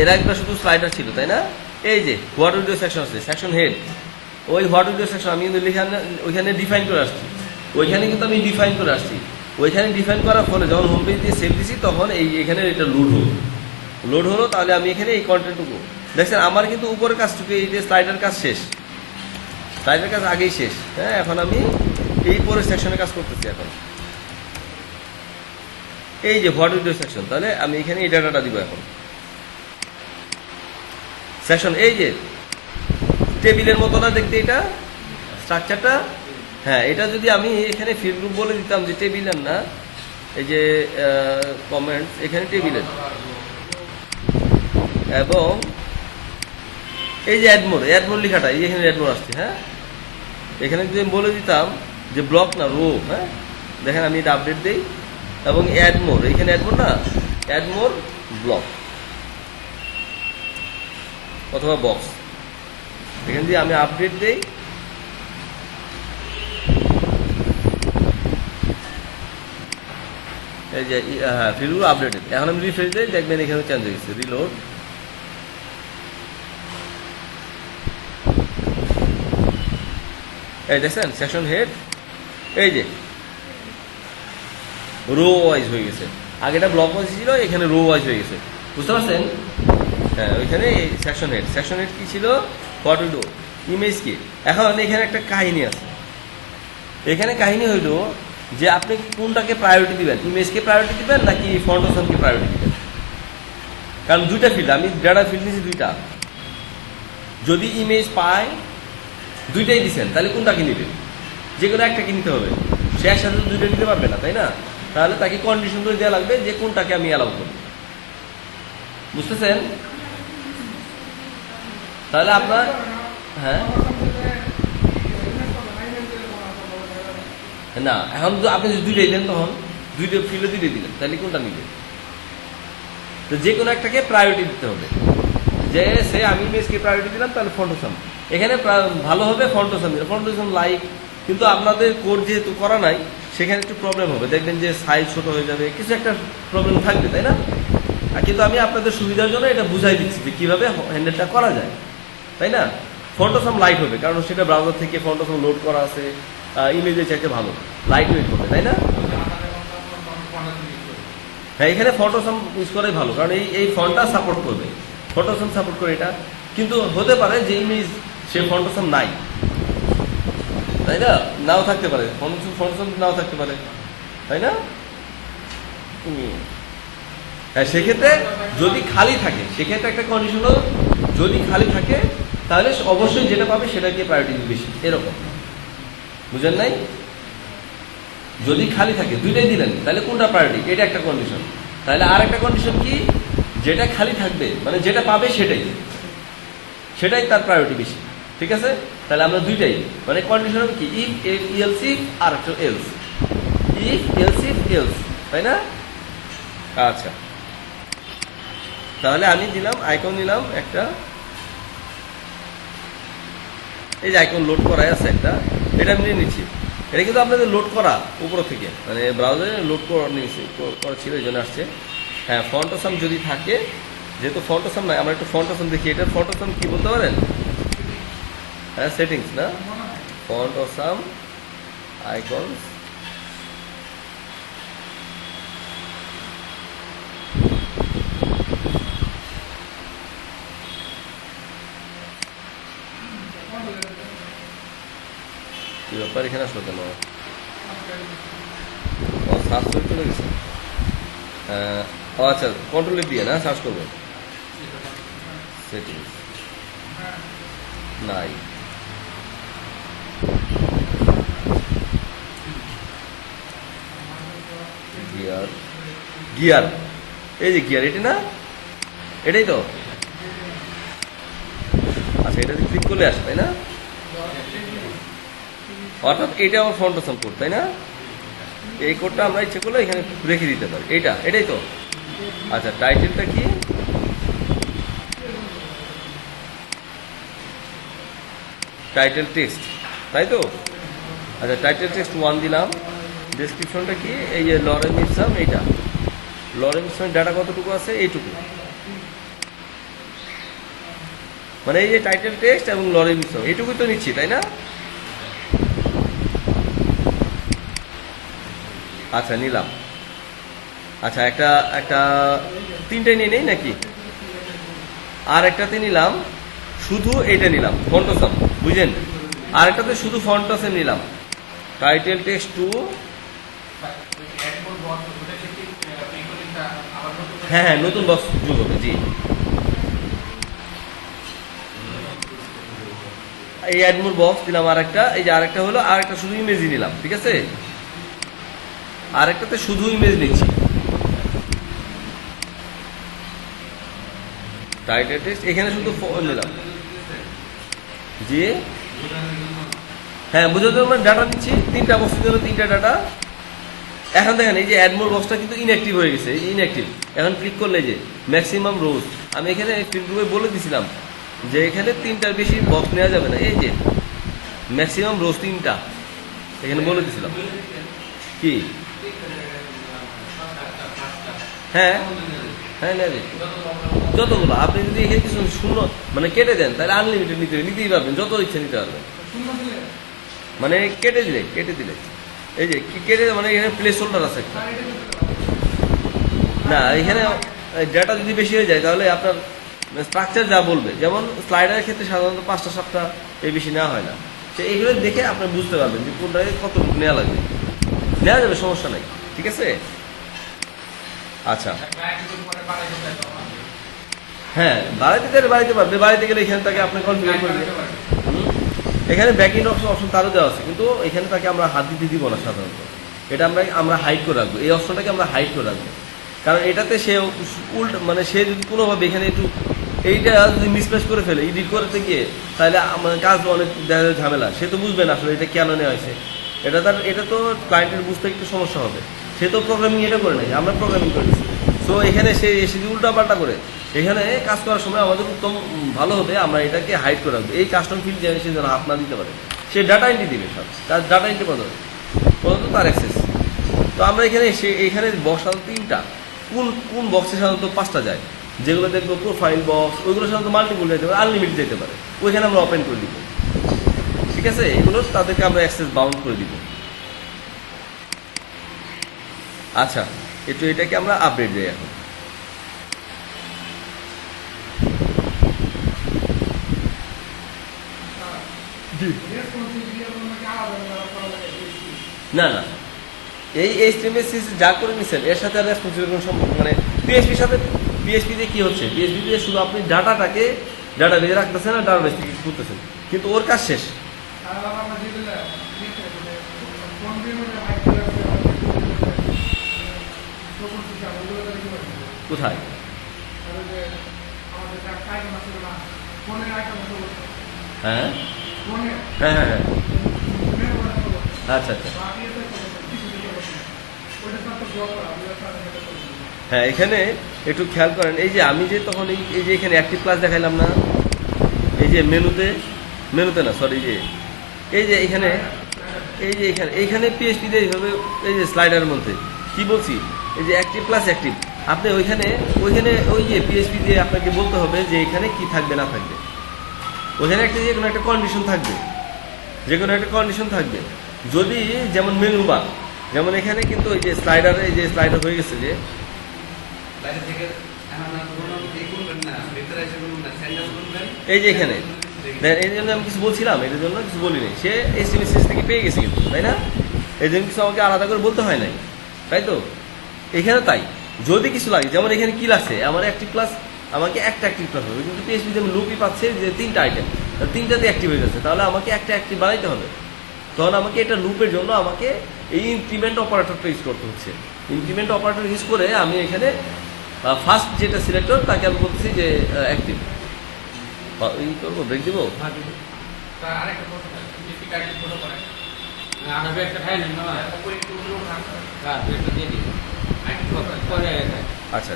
এর একটা শুধু স্লাইডার ছিল, তাই না? এই যে হোয়াট ভিডিও সেকশন আছে, সেকশন হেড, ওই হোয়াট ভিডিও সেকশন আমি কিন্তু ওইখানে ডিফাইন করে আসছি। ওইখানে কিন্তু আমি ডিফাইন করে আসছি। ওইখানে ডিফাইন করার ফলে যখন হোম পেজ দিয়ে সেভ দিছি, তখন এখানে এটা লোড হলো। তাহলে আমি এখানে এই কন্টেন্টটুকু দেখছেন, আমার কিন্তু উপরের কাজটুকু, এই যে স্লাইডার কাজ শেষ, স্লাইডার কাজ আগেই শেষ। হ্যাঁ, এখন আমি এই পরের সেকশনের কাজ করতেছি। এখন এই যে হোয়াট ভিডিও সেকশন, তাহলে আমি এখানে এই ডাটাটা দিব। এখন সেকশন, এই যে টেবিলের মতো না দেখতে এটা স্ট্রাকচারটা? হ্যাঁ, এটা যদি আমি এখানে ফিল্ড গ্রুপ বলে দিতাম যে টেবিলের না, এই যে কমেন্টস এখানে টেবিলের, এবং এই যে অ্যাডমোর লেখাটা, এই এখানে অ্যাডমোর আসছে। হ্যাঁ, এখানে যদি আমি বলে দিতাম যে ব্লক না রো, হ্যাঁ দেখেন আমি এটা আপডেট দিই, এবং অ্যাডমোর, এখানে অ্যাডমোর না, অ্যাডমোর ব্লক অথবা বক্স, এখান দিয়ে আমি আপডেট দিই। এই যে হ্যাঁ, ফিল্ডগুলো আপডেটেড। এখন আমি রিফ্রেশ দিই, দেখবেন এখানে চেঞ্জ হয়ে গেছে। রিলোড, এই দেখছেন সেকশন হেড, এই যে রো ওয়াইজ হয়ে গেছে। আগেটা ব্লক ওয়াইজ ছিল, এখানে রো ওয়াইজ হয়ে গেছে। বুঝতে পারছেন? হ্যাঁ, ওইখানে সেকশন হেড কি ছিল? হোয়াট উই ডু, ইমেজ কি। এখন এখানে একটা কাহিনী আছে। এখানে কাহিনী হইল যে আপনি কোনটাকে প্রায়োরিটি দিবেন, ইমেজকে প্রায়োরিটি দিবেন নাকি ফন্টেশনকে প্রায়োরিটি দিবেন। কারণ দুইটা ফিল্ড, আমি ডাটা ফিল্ড নিয়েছি দুইটা। যদি ইমেজ পায়, দুইটাই দিচ্ছেন, তাহলে কোনটাকে নেবেন? যে কোনো একটাকে নিতে হবে। সে একসাথে দুইটা নিতে পারবে না, তাই না? তাহলে তাকে কন্ডিশন করে দেওয়া লাগবে যে কোনটাকে আমি অ্যালাউ করব। বুঝতেছেন? তাহলে আপনার, হ্যাঁ না, এখন আপনি যদি দুইটাই দেন, তখন দুইটা ফিল্ডে দুইটাই দিলেন, তাহলে কোনটা নিবেন? তো যে কোনো একটাকে প্রায়োরিটি দিতে হবে। যে সে আমি ইমেজকে প্রায়োরিটি দিলাম, তাহলে ফন্টেশন এখানে ভালো হবে। ফন্টেশন লাইক, কিন্তু আপনাদের কোড যেহেতু করা নাই, সেখানে একটু প্রবলেম হবে। দেখবেন যে সাইজ ছোট হয়ে যাবে, কিছু একটা প্রবলেম থাকবে, তাই না? কিন্তু আমি আপনাদের সুবিধার জন্য এটা বুঝাই দিচ্ছি যে কীভাবে হ্যান্ডেলটা করা যায়, তাই না? ফন্টেশন লাইট হবে, কারণ সেটা ব্রাউজার থেকে ফন্টেশন লোড করা আছে, ইমেজের চাইতে ভালো লাইট ওয়েট হবে, তাই না? হ্যাঁ, এখানে ফন্টেশন ইউজ করাই ভালো, কারণ এই ফন্টটা সাপোর্ট করবে, ফন্টেশন সাপোর্ট করে এটা। কিন্তু হতে পারে যে ইমেজ সে ফন্টেশন নাই, তাই না? নাও থাকতে পারে, ফন্টেশন নাও থাকতে পারে, তাই না? হ্যাঁ, সেক্ষেত্রে যদি খালি থাকে, সেক্ষেত্রে একটা কন্ডিশন হলো, যদি খালি থাকে তাহলে অবশ্যই যেটা পাবে সেটাকে প্রায়োরিটি বেশি, এরকম। বুঝেন নাই? যদি খালি থাকে, দুইটাই দিলেন, তাহলে কোনটা প্রায়োরিটি, এটা একটা কন্ডিশন। তাহলে আর একটা কন্ডিশন কি, যেটা খালি থাকবে, মানে যেটা পাবে সেটাই তার প্রায়োরিটি বেশি। ঠিক আছে? তাহলে আমরা দুইটাই, মানে কন্ডিশন কি, ইফ এলস ইফ আর একটা else, if else if else, তাই না? আচ্ছা, তাহলে আমি দিলাম আইকন, নিলাম একটা, এই যে আইকন লোড করাই আছে একটা, এটা আমি নিয়ে নিচ্ছি। এটা কিন্তু আপনাদের লোড করা উপর থেকে, মানে ব্রাউজারে লোড করা ছিল, এই জন্য আসছে। হ্যাঁ ফন্ট আসাম যদি থাকে, যেহেতু ফন্ট আসাম নয়, আমরা একটু ফন্ট আসাম দেখি। এটা ফন্ট আসাম কি বলতে পারেন? হ্যাঁ সেটিংস না, ফন্ট আসাম আইকনস। কি ব্যাপার এখানে আসলো কেন? ও সার্চ করে চলে গেছে। ও আচ্ছা, কন্ট্রোল দিয়ে না সার্চ করবো। সেটিংস নাই, গিয়ার, গিয়ার, এই যে গিয়ার, এটি না, এটাই তো। আচ্ছা এটাতে ক্লিক করলে আসে তাই না? অর্থাৎ এটা আমার ফন্ট আসাম কোড তাই না? এই কোডটা আমরা ইচ্ছে করলে এখানে রেখে দিতে পারি। এটাই তো। আচ্ছা টাইটেলটা কি? টাইটেল টেক্সট তাই তো। আচ্ছা টাইটেল টেক্সট 1 দিলাম। ডেসক্রিপশনটা কি? এই যে লরেন ইপসাম, এইটা লরেন ইপসামের ডাটা কতটুকু আছে? এইটুকু। মানে এই যে টাইটেল টেক্সট এবং লরেন ইপসাম এইটুকুই তো নিচ্ছি তাই না? আচ্ছা নিলাম। আচ্ছা একটা তিনটাই নিয়ে নেই নাকি? আর একটাতে নিলাম শুধু এটা নিলাম ফন্ট আসাম, বুঝলেন? আর একটাতে শুধু ফন্ট আসাম নিলাম। Title text 2। হ্যাঁ হ্যাঁ নতুন বক্স যোগ হবে, জি। এই অ্যাডমোর বক্স দিলাম আর একটা। এই যে আরেকটা হলো, আর একটা শুধু ইমেজই নিলাম, ঠিক আছে? আরেকটাতে শুধু ইমেজ নিচ্ছি। টাইটেল টেক্সট এখানে শুধু নিলাম, জি। হ্যাঁ বুঝতে পারবেন, ডাটা নিচ্ছি তিনটা বক্সের জন্য তিনটা ডাটা। এখন দেখেন এই যে অ্যাডমোর বক্সটা কিন্তু ইনঅ্যাক্টিভ হয়ে গেছে, এই যে ইনঅ্যাক্টিভ। এখন ক্লিক করলে যে ম্যাক্সিমাম রোজ, আমি এখানে ফিল্ড গ্রুপে বলে দিছিলাম যে এখানে তিনটার বেশি বক্স নেওয়া যাবে না। এই যে ম্যাক্সিমাম রোজ 3টা এখানে বলে দিছিলাম। কি? হ্যাঁ হ্যাঁ নেওয়া যায় যতগুলো। আপনি যদি এখানে কিছু শূন্য মানে কেটে দেন তাহলে আনলিমিটেড নিতেই পারবেন, যত ইচ্ছে নিতে পারবেন। মানে কেটে দিলে এই যে কেটে মানে এখানে প্লেস হোল্ডার আছে একটা। না এখানে ডেটা যদি বেশি হয়ে যায় তাহলে আপনার স্ট্রাকচার যা বলবে, যেমন স্লাইডারের ক্ষেত্রে সাধারণত 5টা 7টা এই বেশি নেওয়া হয় না। তো এইগুলো দেখে আপনি বুঝতে পারবেন যে কোনটাকে কতটুকু নেওয়া লাগবে। নেওয়া যাবে, সমস্যা নাই, ঠিক আছে। আচ্ছা হ্যাঁ বাড়াইতে গেলে বাড়াইতে পারবে, বাড়াইতে গেলে এখানে তাকে আপনি কনফিগার করবে। এখানে ব্যাকইন অপশন তারও দেওয়া আছে, কিন্তু এখানে তাকে আমরা হাত দিতে দিব না সাধারণত। এটা আমরা হাইড করে রাখবো, এই অপশনটাকে আমরা হাইড করে রাখবো। কারণ এটাতে সে মানে সে যদি কোনোভাবে এখানে একটু এইটা যদি মিসপ্লেস করে ফেলে এডিট করতে গিয়ে, তাহলে আমার কাজ অনেক দেখা যায় ঝামেলা। সে তো বুঝবে না আসলে এটা কেন নেওয়া হয়েছে। এটা তো ক্লায়েন্টের বুঝতে একটু সমস্যা হবে। সে তো প্রোগ্রামিং এটা করে নাই, আমরা প্রোগ্রামিং করেছি। সো এখানে সে যদি উল্টাপাল্টা করে এখানে কাজ করার সময় আমাদের উত্তম ভালো হবে আমরা এটাকে হাইড করে রাখবো। এই কাস্টম ফিল্ড সে যেন হাত না দিতে পারে। সে ডাটা এন্ট্রি দিবে, সব তার ডাটা এন্ট্রি পর্যন্ত তার অ্যাক্সেস। তো আমরা এখানে বক্স সাধারণত 3টা। কোন বক্সে সাধারণত 5টা যায়, যেগুলো দেখবো প্রোফাইল বক্স, ওইগুলো সাধারণত মাল্টিপুল যেতে পারে, আনলিমিটেড যেতে পারে। ওইখানে আমরা ওপেন করে দিব, ঠিক আছে। এগুলো তাদেরকে আমরা অ্যাক্সেস বাউন্ড করে দিব। আচ্ছা এটাকে আমরা আপডেট দিই এখন। না না এই HTML যা করে নিছেন এর সাথে রেসপন্সিবল কোনো সম্পর্ক, মানে পিএইচপির সাথে। পিএইচপি দিয়ে কি হচ্ছে? পিএইচপি দিয়ে শুধু আপনি ডাটা বেজে রাখতেছেন আর ডাটাবেস থেকে করতেছেন, কিন্তু ওর কাজ শেষ। কোথায়? হ্যাঁ হ্যাঁ হ্যাঁ হ্যাঁ আচ্ছা আচ্ছা হ্যাঁ এখানে একটু খেয়াল করেন। এই যে আমি যে তখন এই যে এখানে অ্যাক্টিভ ক্লাস দেখাইলাম না, এই যে মেনুতে না সরি, এই যে এখানে পিএইচপি দিয়ে এইভাবে এই যে স্লাইডারের মধ্যে কি বলছি, এই যে অ্যাক্টিভ ক্লাস অ্যাক্টিভ, আপনি ওইখানে ওইখানে ওই যে পিএইচপি দিয়ে আপনাকে বলতে হবে যে এখানে কি থাকবে না থাকবে, ওইখানে একটা যে কোনো একটা কন্ডিশন থাকবে, যে কোনো একটা কন্ডিশন থাকবে। যদি যেমন মেনু বার, যেমন এখানে কিন্তু ওই যে স্লাইডারে এই যে স্লাইডার হয়ে গেছে যে এই যে এখানে এই জন্য আমি কিছু বলছিলাম, এটার জন্য কিছু বলিনি, সে এসটিএমএস থেকে পেয়ে গেছে কিন্তু, তাই না? এই জন্য কিছু আমাকে আলাদা করে বলতে হয় নাই, তাই তো? এখানে তাই যদি কিছু লাগে, যেমন এখানে কি লাগছে আমার অ্যাক্টিভ ক্লাস, আমাকে একটা অ্যাক্টিভ ক্লাস হবে, কিন্তু পিএইচপি যেমন লুপই পাচ্ছে যে 3টা আইটেম, 3টাতে অ্যাক্টিভ হয়ে যাচ্ছে, তাহলে আমাকে একটা অ্যাক্টিভ বানাইতে হবে। তখন আমাকে এটা লুপের জন্য আমাকে এই ইনক্রিমেন্ট অপারেটরটা ইউজ করতে হচ্ছে। ইনক্রিমেন্ট অপারেটর ইউজ করে আমি এখানে ফার্স্ট যেটা সিলেক্টর তাকে আমি বলতেছি যে অ্যাক্টিভ ই করবো, ব্রেক দিব। আচ্ছা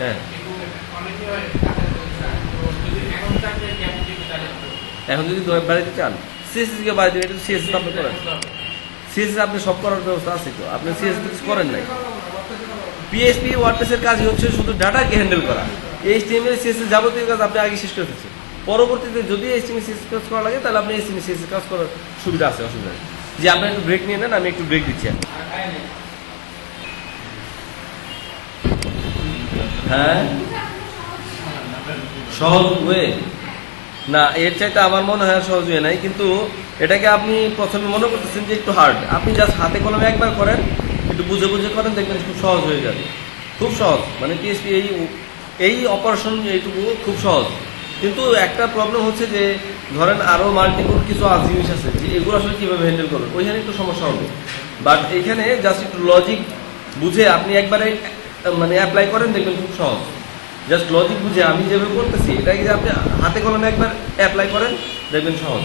হ্যাঁ, এখন যদি বাড়িতে চান সিএসএস কে বাড়িতে, এটা সিএসএস আপনি করেন, সিএসএস আপনি সব করার ব্যবস্থা আছে তো, আপনি সিএসএস কিছু করেন নাই। পিএইচপি ওয়ার্ডপ্রেসের কাজ হচ্ছে শুধু ডাটাকে হ্যান্ডেল করা, এইচটিএমএল সিএসএস যাবতীয় কাজ আপনি আগে শেষ করে ফেলছেন। পরবর্তীতে যদি এইচটিএমএল সিএসএস কাজ করা লাগে তাহলে আপনি এইচটিএমএল সিএসএস কাজ করার সুবিধা আছে, অসুবিধা নেই। যে আপনি একটু ব্রেক নিয়ে নেন, আমি একটু ব্রেক দিচ্ছি। হ্যাঁ, সহজ ওয়ে না, এর চাইতে আমার মনে হয় সহজ হয়ে নাই, কিন্তু এটাকে আপনি প্রথমে মনে করতেছেন যে একটু হার্ড। আপনি জাস্ট হাতে কলমে একবার করেন, একটু বুঝে বুঝে করেন, দেখবেন খুব সহজ হয়ে যাবে, খুব সহজ। মানে পিএইচপি এই অপারেশন এইটুকু খুব সহজ, কিন্তু একটা প্রবলেম হচ্ছে যে ধরেন আরও মাল্টিপল কিছু জিনিস আছে যে এগুলো আসলে কীভাবে হ্যান্ডেল করবেন, ওইখানে একটু সমস্যা হবে। বাট এখানে জাস্ট একটু লজিক বুঝে আপনি একবারে মানে অ্যাপ্লাই করেন, দেখবেন খুব সহজ। জাস্ট লজিক বুঝে আমি যেভাবে করতেছি এটাকে যে আপনি হাতে কলমে একবার অ্যাপ্লাই করেন, দেখবেন সহজ।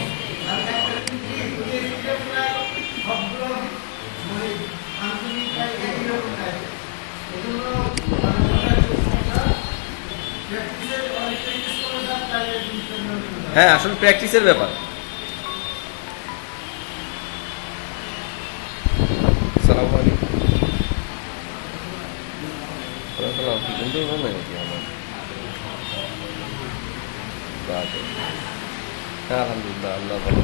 হ্যাঁ, আসলে প্র্যাকটিসের ব্যাপার। আসসালামু আলাইকুম। হ্যাঁ, আলহামদুলিল্লাহ, আল্লাহ ভালো।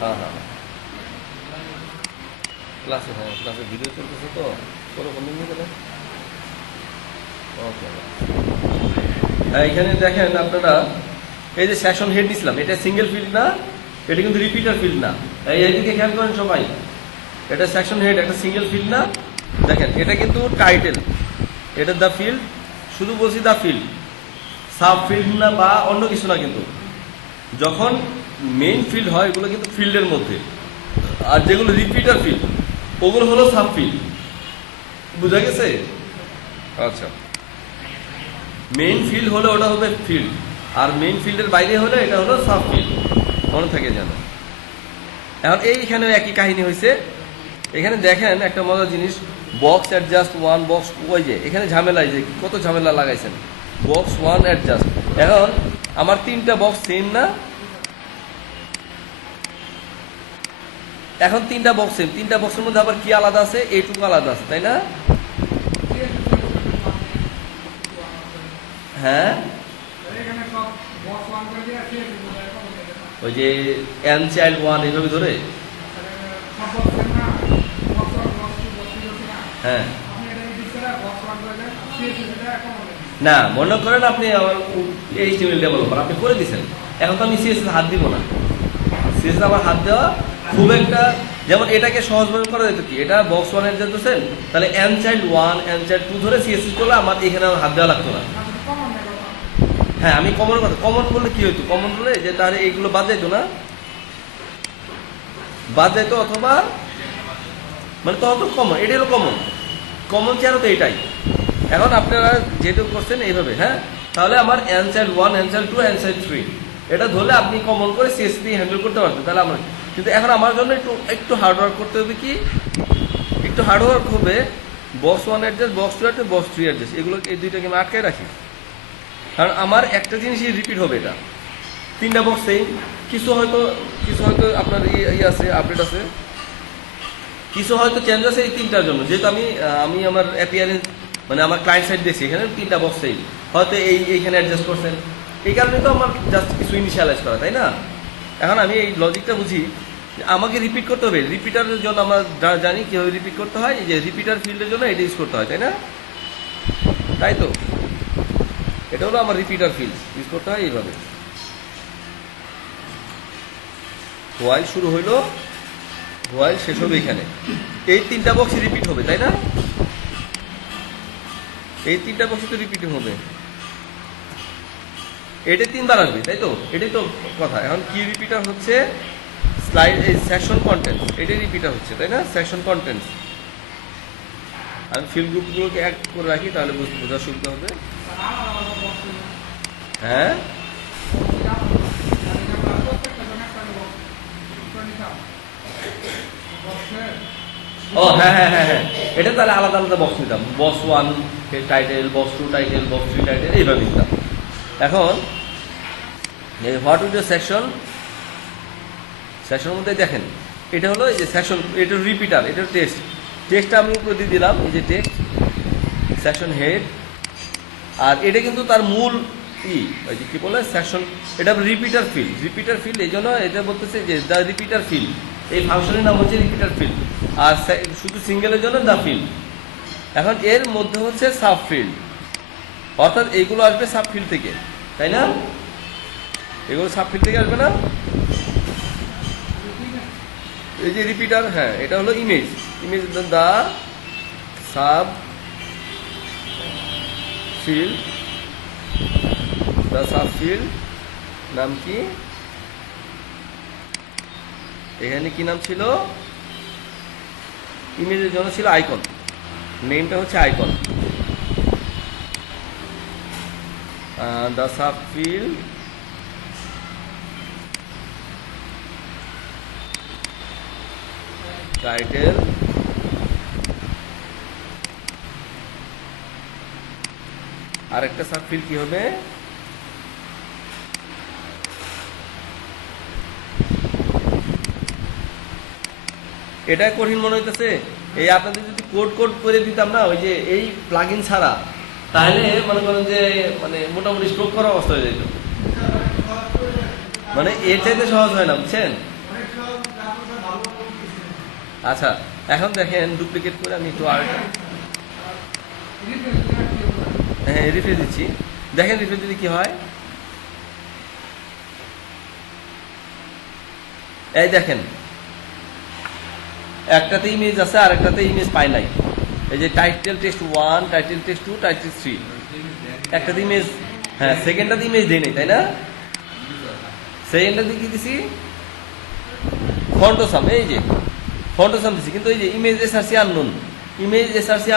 হ্যাঁ হ্যাঁ, ক্লাসে, হ্যাঁ ক্লাসে ভিডিও চলতেছে তো, কোনো বন্ধু নিয়ে গেলে ওকে। হ্যাঁ, এখানে দেখেন আপনারা এই যে সেশন হেড দিছিলাম, এটা সিঙ্গেল ফিল্ড না, এটা কিন্তু রিপিটার ফিল্ড না। এইদিকে খেয়াল করেন সবাই, এটা সেকশন হেড, একটা সিঙ্গেল ফিল্ড না। দেখেন এটা কিন্তু টাইটেল, এটা দ্য ফিল্ড, শুধু বলছি দ্য ফিল্ড, সাব ফিল্ড না বা অন্য কিছু না। কিন্তু যখন মেইন ফিল্ড হয় এগুলো কিন্তু ফিল্ডের মধ্যে, আর যেগুলো রিপিটার ফিল্ড ওগুলো হলো সাব ফিল্ড। বুঝা গেছে? আচ্ছা, মেইন ফিল্ড হলে ওটা হবে ফিল্ড, আর মেইন ফিল্ডের বাইরে হলে এটা হলো সাব ফিল্ড, মনে থাকে যেন। এখন এইখানে একই কাহিনী হয়েছে। এখানে দেখেন একটা মজার জিনিস, বক্স অ্যাডজাস্ট ওয়ান, বক্স ওই যে এখানে ঝামেলায় যে কত ঝামেলা লাগাইছেন, বক্স ওয়ান অ্যাডজাস্ট। এখন আমার 3টা বক্স সেম না, এখন 3টা বক্স সেম, 3টা বক্সের মধ্যে আবার কি আলাদা আছে, এইটুকু আলাদা আছে, তাই না? হ্যাঁ, ওই যে এন চাইল্ড ওয়ান এইভাবে ধরে, হ্যাঁ না, মনে করেন আপনি আমার এইচটিএমএল ডেভেলপার, আপনি করে দিচ্ছেন, এখন তো আমি সিএসএস হাত দিব না। সিএসএস আমার হাত দেওয়া খুব একটা, যেমন এটাকে সহজভাবে করা যেত কি, এটা বক্স ওয়ান এর যেতেছেন, তাহলে N child one N child two ধরে সিএসএস করলে আমার এখানে আমার হাত দেওয়া লাগতো না। হ্যাঁ, আমি কমন কথা, কমন বললে কি হইতো, কমন বলে যে তার এইগুলো বাদ যাইতো না, বাদ যাইতো, অথবা মানে তত কমন, এটা হলো কমন, কমন চেয়ারও তো এটাই। এখন আপনারা যেহেতু করছেন এইভাবে, হ্যাঁ, তাহলে আমার N child one N child two N child three এটা ধরলে আপনি কমন করে সিএসএস দিয়ে হ্যান্ডেল করতে পারতেন, তাহলে আমার। কিন্তু এখন আমার জন্য একটু হার্ডওয়ার্ক করতে হবে, কি একটু হার্ডওয়ার্ক হবে, box one adjust, box to adjust, box three adjust, এগুলো এই দুইটাকে আমি আটকায় রাখি, কারণ আমার একটা জিনিসই রিপিট হবে এটা। তিনটা বক্স সেম, কিছু হয়তো আপনার আছে, আপডেট আছে, কিছু হয়তো চেঞ্জ আছে এই তিনটার জন্য। যেহেতু আমি আমার অ্যাপিয়ারেন্স মানে আমার ক্লায়েন্ট সাইড দেখছি, এখানে তিনটা বক্স সেম, হয়তো এইখানে অ্যাডজাস্ট করছেন, এই কারণে তো আমার জাস্ট কিছু ইনিশিয়ালাইজ করা, তাই না? এখন আমি এই লজিকটা বুঝি, আমাকে রিপিট করতে হবে। রিপিটারের জন্য আমরা জানি কীভাবে রিপিট করতে হয়, যে রিপিটার ফিল্ডের জন্য এটা ইউজ করতে হয়, তাই না? তাই তো এটা হলো আমার রিপিটার ফিল্ড, ইউজ করতে হয় এইভাবে। হোয়াইল শুরু হইলো, হোয়াইল শেষ হবে এখানে, এই তিনটা বক্স রিপিট হবে, তাই না? এই তিনটা বক্স তো রিপিট হবে, এটা তিনবার আসবে, তাই তো? এটাই তো কথা। এখন কি রিপিটার হচ্ছে? স্লাইড এই সেকশন কন্টেন্ট, এটাই রিপিটার হচ্ছে, তাই না? Section content. আমি ফিল্ড গ্রুপগুলোকে অ্যাড করে রাখি, তাহলে বোঝার সুবিধা হবে। হ্যাঁ, ও হ্যাঁ হ্যাঁ হ্যাঁ হ্যাঁ, এটা তাহলে আলাদা আলাদা বক্স নিতাম, box 1 title, box 2 title, box 3 title, এইভাবে নিতাম। এখন হোয়াট উইজ দ্য সেকশন, সেকশনের মধ্যে দেখেন এটা হলো এই যে সেকশন, এটা রিপিটার, এটা টেক্সটটা আমি উপরে দিয়ে দিলাম, এই যে টেক্সট সেকশন হেড। আর এটা কিন্তু তার মূল ওই যে কি বলে সেকশন, এটা রিপিটার ফিল্ড, এই জন্য এটা বলতেছে যে দ্য রিপিটার ফিল্ড, এই ফাংশনের নাম হচ্ছে রিপিটার ফিল্ড। আর শুধু সিঙ্গেলের জন্য দ্য ফিল্ড। এখন এর মধ্যে হচ্ছে সাব ফিল্ড, অর্থাৎ এইগুলো আসবে সাব ফিল্ড থেকে, তাই না? এগুলো সাব ফিল্ড থেকে আসবে না? এই যে রিপিটার, হ্যাঁ, এটা হলো ইমেজ দ্য সাব ফিল্ড, নাম কি? এখানে কি নাম ছিল? ইমেজের জন্য ছিল আইকন, নেমটা হচ্ছে icon. The sub field title, আরেকটা সাব ফিল্ড কি হবে? এটা কঠিন মনে হইতেছে। এই আপনাদের যদি কোড করে দিতাম না, ওই যে এই প্লাগইন ছাড়া, তাহলে মনে করেন যে মানে মোটামুটি স্ট্রোক করার অবস্থা হয়ে যেত। মানে এর চাইতে সহজ হয় না, বুঝছেন? আচ্ছা, এখন দেখেন ডুপ্লিকেট করে আমি একটু হ্যাঁ রিফ্রেশ দিচ্ছি, দেখেন রিফ্রেশ দিলে কি হয়। এই দেখেন একটাতে ইমেজ আছে আর একটাতে ইমেজ পাই নাই। এই যে title text 1, title text 2, title 3, একটাতে ইমেজ, হ্যাঁ সেকেন্ডটাতে ইমেজ দেই নাই, তাই না? সেকেন্ডটাতে কি দিছি? ফন্টোসাম, এই যে ফন্টোসাম দিছি, কিন্তু এই যে ইমেজ এসআরসি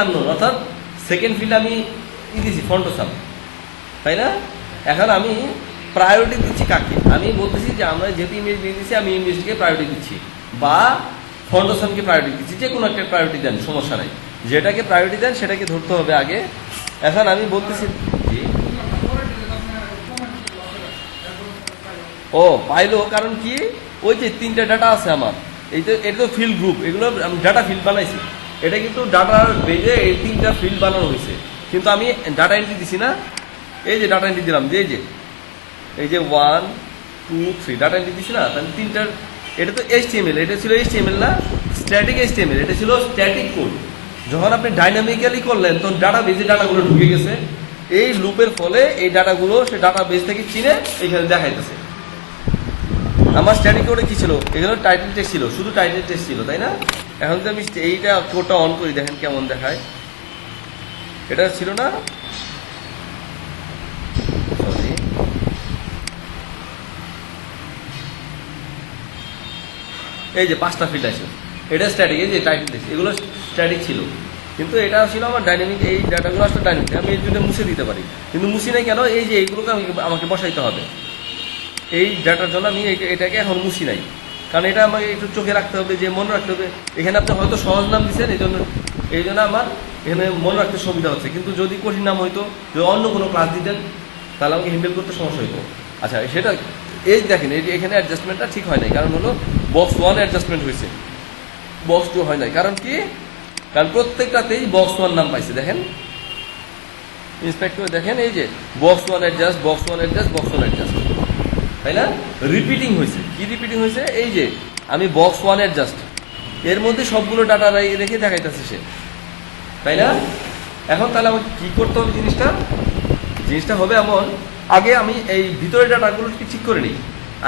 আননোন, অর্থাৎ সেকেন্ড ফিল্ড আমি দিছি ফন্টোসাম, তাই না? এখন আমি প্রায়োরিটি দিচ্ছি কাকে? আমি বলতেছি যে আমরা যেহেতু ইমেজ দিয়ে দিচ্ছি, আমি ইমেজটিকে প্রায়োরিটি দিচ্ছি, বা ফন্টোসামকে প্রায়োরিটি দিচ্ছি, যে কোনো একটা প্রায়োরিটি দেন, সমস্যা নাই। যেটাকে প্রায়োরিটি দেন সেটাকে ধরতে হবে আগে। এখন আমি বলতেছি ও পাইলো, কারণ কি? ওই যে তিনটা ডাটা আছে আমার, এটা তো ফিল্ড গ্রুপ, এগুলো আমি ডাটা ফিল্ড বানাইছি। এটা কিন্তু ডাটার বেজে এই তিনটা ফিল্ড বানানো হয়েছে, কিন্তু আমি ডাটা এন্ট্রি দিছি না। এই যে ডাটা এন্ট্রি দিলাম, যে এই যে 1, 2, 3 ডাটা এন্ট্রি দিছি না, তাহলে তিনটার, এটা তো HTML, এটা ছিল HTML না, স্ট্যাটিক HTML, এটা ছিল স্ট্যাটিক কোড। যখন আপনি ডাইনামিক্যালি করলেন, তখন ডাটা বেজে ডাটাগুলো ঢুকে গেছে। এই লুপের ফলে এই ডাটাগুলো সে ডাটা বেস থেকে চিনে এখানে দেখাইতেছে। আমার স্ট্যাটিক কোডে কি ছিল? এখানে টাইটেল টেক্সট ছিল, শুধু টাইটেল টেক্সট ছিল, তাই না? এখন যদি আমি এইটা কোডটা অন করি, দেখেন কেমন দেখায়। এটা ছিল না, সরি, এই যে 5টা ফিল্ড আছে, এটা স্ট্যাটিক, এই যে টাইটেল টেক্সট, এগুলো স্ট্যাটিক ছিল, কিন্তু এটা ছিল আমার ডাইনামিক। এই ডাটাগুলো আসলে ডাইনামিক, আমি এর জন্য মুছে দিতে পারি, কিন্তু মুছি নাই কেন? এই যে এইগুলোকে আমাকে বসাইতে হবে। এই ডাটার জন্য আমি এটাকে এখন মুছি নাই, কারণ এটা আমাকে একটু চোখে রাখতে হবে, যে মনে রাখতে হবে। এখানে আপনি হয়তো সহজ নাম দিচ্ছেন, এই জন্য আমার এখানে মনে রাখতে সুবিধা হচ্ছে, কিন্তু যদি কঠিন নাম হইতো, যদি অন্য কোনো ক্লাস দিতেন, তাহলে আমাকে হ্যান্ডেল করতে সমস্যা হইতো। আচ্ছা, সেটা এই দেখেন এখানে অ্যাডজাস্টমেন্টটা ঠিক হয় নাই, কারণ হলো বক্স 1 অ্যাডজাস্টমেন্ট হয়েছে, বক্স 2 হয় নাই। কারণ কি? কারণ প্রত্যেকটাতেই বক্স 1 নাম পাইছে। দেখেন ইন্সপেক্ট করে দেখেন, এই যে box 1 adjust, box 1 adjust, box 1 adjust, তাই না? রিপিটিং হয়েছে। কি রিপিটিং হয়েছে? এই যে আমি বক্স 1 অ্যাডজাস্ট, এর মধ্যে সবগুলো ডাটা রেখে দেখাইতেছে সে, তাই না? এখন তাহলে আমাকে কি করতে হবে? জিনিসটা হবে এমন, আগে আমি এই ভিতরে ডাটাগুলো ঠিক করে নিই।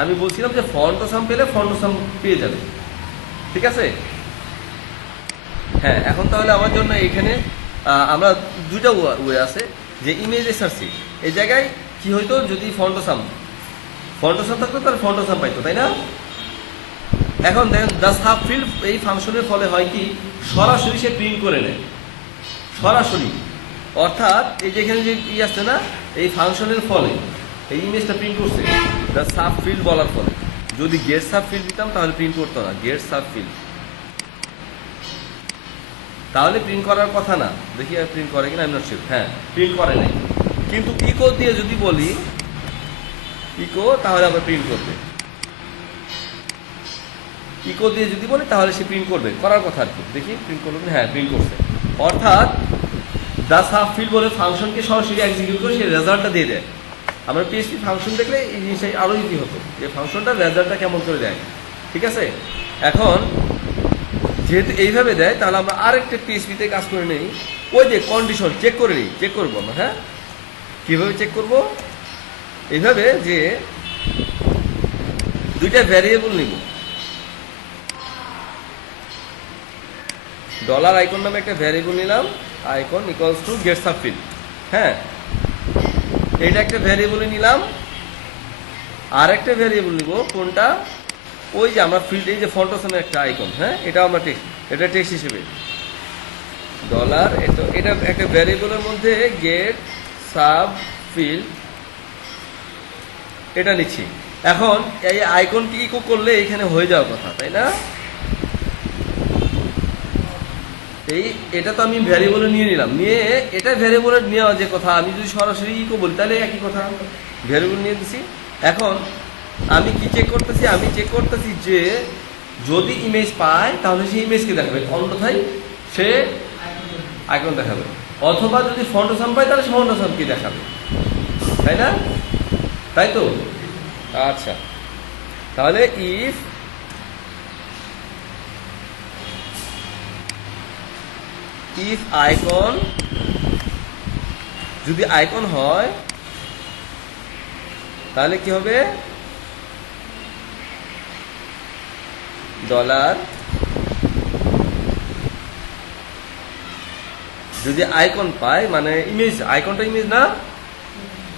আমি বলছিলাম যে ফন্টোসাম পেলে ফন্টোসাম পেয়ে যাবে, ঠিক আছে? হ্যাঁ, এখন তাহলে আমার জন্য এখানে আমরা দুইটা ওয়ে আছে, যে ইমেজ এসআরসি এই জায়গায় কি হইতো, যদি ফন্টোসাম থাকতো তাহলে ফন্টোসাম পাইতো, তাই না? এখন দেখেন দ্য সাবফিল্ড এই ফাংশনের ফলে হয় কি, সরাসরি সে প্রিন্ট করে নেয়, সরাসরি। অর্থাৎ এই যে এখানে যে আসছে না, এই ফাংশনের ফলে এই ইমেজটা প্রিন্ট করছে দ্য সাবফিল্ড বলার ফলে। যদি গেট সাবফিল্ড দিতাম তাহলে প্রিন্ট করতো না। গেট সাবফিল্ড তাহলে প্রিন্ট করার কথা না। দেখি প্রিন্ট করে কিনা, আমি নট শিওর। হ্যাঁ, প্রিন্ট করে নাই। কিন্তু ইকো দিয়ে যদি বলি ইকো, তাহলে আবার প্রিন্ট করবে। ইকো দিয়ে যদি বলি তাহলে সে প্রিন্ট করবে, করার কথা আর কি। দেখি প্রিন্ট করবে, হ্যাঁ প্রিন্ট করছে। অর্থাৎ দ্য সাবফিল্ড বলে ফাংশনকে সরাসরি এক্সিকিউট করে সে রেজাল্টটা দিয়ে দেয়। আমরা পিএইচপি ফাংশন দেখলে এই জিনিসটা আরো ইজি হতো, যে ফাংশনটা রেজাল্টটা কেমন করে দেয়, ঠিক আছে? এখন যেহেতু এইভাবে দেয়, তাহলে আমরা আরেকটা পিএইচপিতে কাজ করে নেই। ওই যে কন্ডিশন চেক করে নিই, চেক করবো আমরা। হ্যাঁ, কিভাবে চেক করব? এইভাবে যে দুইটা ভ্যারিয়েবল নিব, ডলার আইকন নামে একটা ভ্যারিয়েবল নিলাম, icon equals to get subfield. হ্যাঁ, এটা একটা ভ্যারিয়েবল নিলাম, আর একটা ভ্যারিয়েবল নিব কোনটা, ওই যে আমরা ফিল্ড, এই যে ফন্টোসামের একটা আইকন, হ্যাঁ এটাও আমরা টেক্সট, এটা টেক্সট হিসেবে ডলার, এটা একটা ভ্যারিয়েবলের মধ্যে গেট সাব ফিল্ড এটা নিচ্ছি। এখন এই আইকন কি করলে এখানে হয়ে যাওয়ার কথা, তাই না? এটা তো আমি ভ্যারিয়েবলে নিয়ে নিলাম, নিয়ে এটা ভ্যারিয়েবলে নেওয়া যে কথা, আমি যদি সরাসরি ইকো বলি তাহলে একই কথা, ভ্যারিয়েবল নিয়ে দিছি। এখন আমি কি চেক করতেছি? আমি চেক করতেছি যে যদি ইমেজ পায় তাহলে সে ইমেজকে দেখাবে, অন্যথায় সে আইকন দেখাবে। অথবা যদি ফন্টোসাম পায় তাহলে সে ফন্টোসামকে দেখাবে, তাই না? তাই তো? আচ্ছা, তাহলে ইফ আইকন, যদি আইকন হয় তাহলে কি হবে, ডলার, যদি আইকন পায় মানে ইমেজ, আইকনটা ইমেজ না,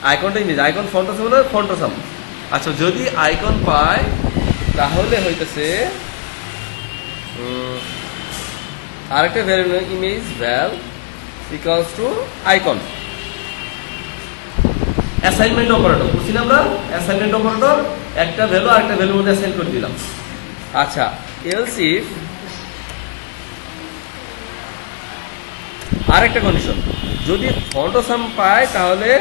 আইকনটা ইমেজ, আইকন ফন্টোসাম না ফন্টোসাম। আচ্ছা, যদি আইকন পায় তাহলে হইতেছে আরেকটা variable image val equals to icon. Assignment operator বুঝছিলাম আমরা, অ্যাসাইনমেন্ট অপারেটর একটা ভ্যালু আরেকটা ভ্যালুর মধ্যে অ্যাসাইন করে দিলাম। আচ্ছা, এলস ইফ আরেকটা কন্ডিশন, যদি ফন্টোসাম পায় তাহলে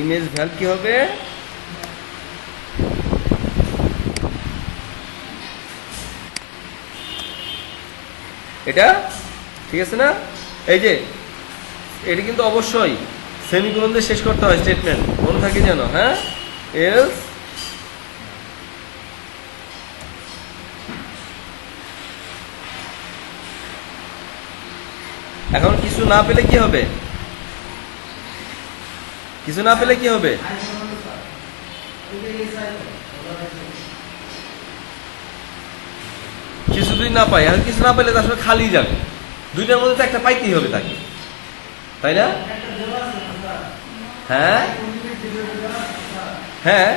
ইমেজ ভ্যাল কি হবে, এটা ঠিক আছে না? এই যে এটা কিন্তু অবশ্যই সেমিকোলন দিয়ে শেষ করতে হয় স্টেটমেন্ট, মনে থাকে যেন। হ্যাঁ, এলস এখন কিছু না পেলে কি হবে, কিছু না পেলে কি হবে, কিছু যদি না পাই, এখন কিছু না পেলে তার সাথে খালি যাবে, দুইটার মধ্যে তো একটা পাইতেই হবে তাকে, তাই না? হ্যাঁ হ্যাঁ,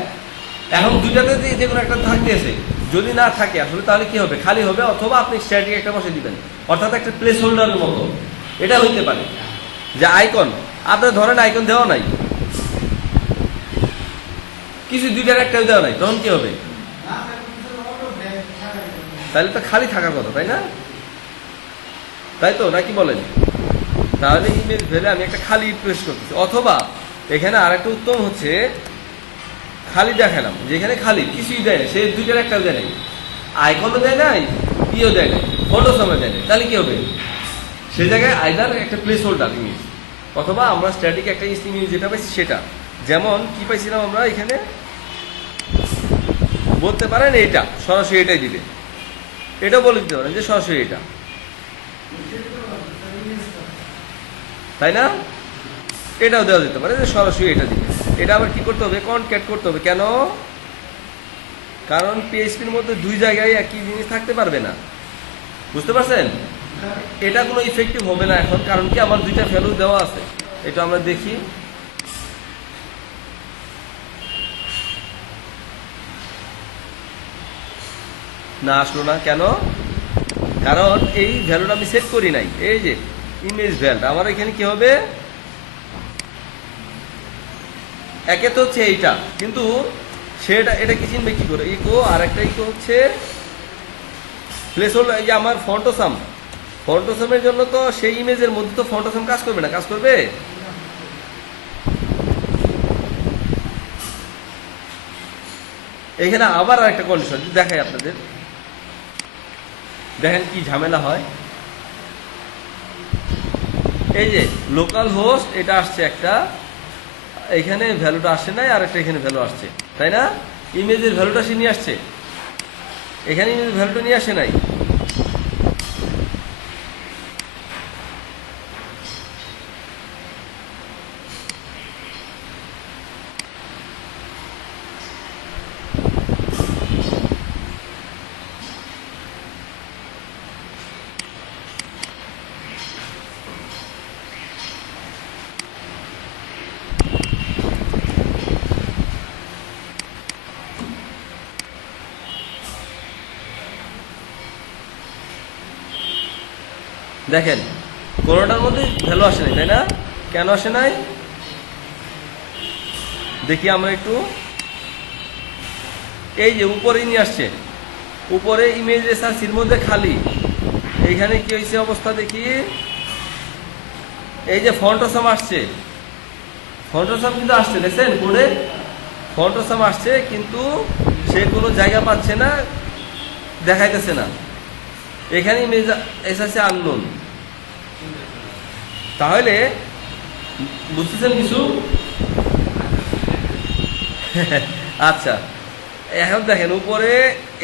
এখন দুইটাতে যে কোনো একটা থাকতেছে, যদি না থাকে আসলে তাহলে কি হবে, খালি হবে, অথবা আপনি স্ট্যাটিক একটা বসে দিবেন, অর্থাৎ একটা প্লেস হোল্ডারের মতো। এটা হইতে পারে যে আইকন, আপনার ধরেন আইকন দেওয়া নাই, কিছু দুইটার একটা দেওয়া নাই, তখন কি হবে, তাহলে তো খালি থাকার কথা, তাই না? তাই তো নাকি বলেন? তাহলে ইমেজ ভ্যালু আমি একটা খালি প্রেস করতেছি, অথবা এখানে আরেকটা উত্তম হচ্ছে খালি দেখালাম, যেখানে খালি কিছুই দেয় না, সে দুইটার একটা দেয় নাই, আইকনও দেয় নাই, ইও দেয় নাই, ফটোসামও দেয় নাই, তাহলে কি হবে? সে জায়গায় আইদার একটা প্লেস হোল্ডার ইমেজ, অথবা আমরা স্ট্যাটিক একটা ইমেজ যেটা পাইছি সেটা। যেমন কি পাইছিলাম আমরা এখানে, বলতে পারেন এটা সরাসরি এটাই দিবে, এটা বলে দিতে পারেন যে সরাসরি এটা, তাই না? এটাও দেওয়া যেতে পারে যে সরাসরি এটা দিবে। এটা আবার কি করতে হবে? কনক্যাট করতে হবে। কেন? কারণ পিএইচপির মধ্যে দুই জায়গায় একই জিনিস থাকতে পারবে না, বুঝতে পারছেন? এটা কোনো ইফেক্টিভ হবে না এখন, কারণ কি আমার দুইটা ভ্যালু দেওয়া আছে। এটা আমরা দেখি, না আসলো না কেন? কারণ এই ভ্যালুটা আমি সেট করি নাই। এই যে ইমেজ ভ্যালু আমার এখানে কি হবে, একে তো হচ্ছে এইটা, কিন্তু সেটা এটা কি চিনবে কি করে? ইকো আর একটা ইকো হচ্ছে প্লেস হোল্ডার। এই যে আমার ফন্টোসামের জন্য তো সেই ইমেজের মধ্যে তো ফন্টোসাম কাজ করবে না, কাজ করবে? এখানে আবার আরেকটা কন্ডিশন দেখাই আপনাদের, দেখেন কি ঝামেলা হয়। এই যে লোকাল হোস্ট এটা আসছে একটা, এখানে ভ্যালুটা আসে নাই, আর একটা এখানে ভ্যালু আসছে, তাই না? ইমেজের ভ্যালুটা সে নিয়ে আসছে, এখানে ইমেজের ভ্যালুটা নিয়ে আসে নাই। দেখেন কোনোটার মধ্যে ভ্যালু আসে নাই, তাই না? কেন আসে নাই দেখি আমরা একটু। এই যে উপরে নিয়ে আসছে, উপরে ইমেজ এসআরসির মধ্যে খালি, এইখানে কি হয়েছে অবস্থা দেখি। এই যে ফন্টোসাম আসছে, ফন্টোসাম কিন্তু আসছে, দেখছেন কোডে ফন্টোসাম আসছে, কিন্তু সে কোনো জায়গা পাচ্ছে না, দেখাইতেছে না। এখানে ইমেজ এসআরসি আননোন। তাহলে বুঝতেছেন কিছু? আচ্ছা, এখন দেখেন উপরে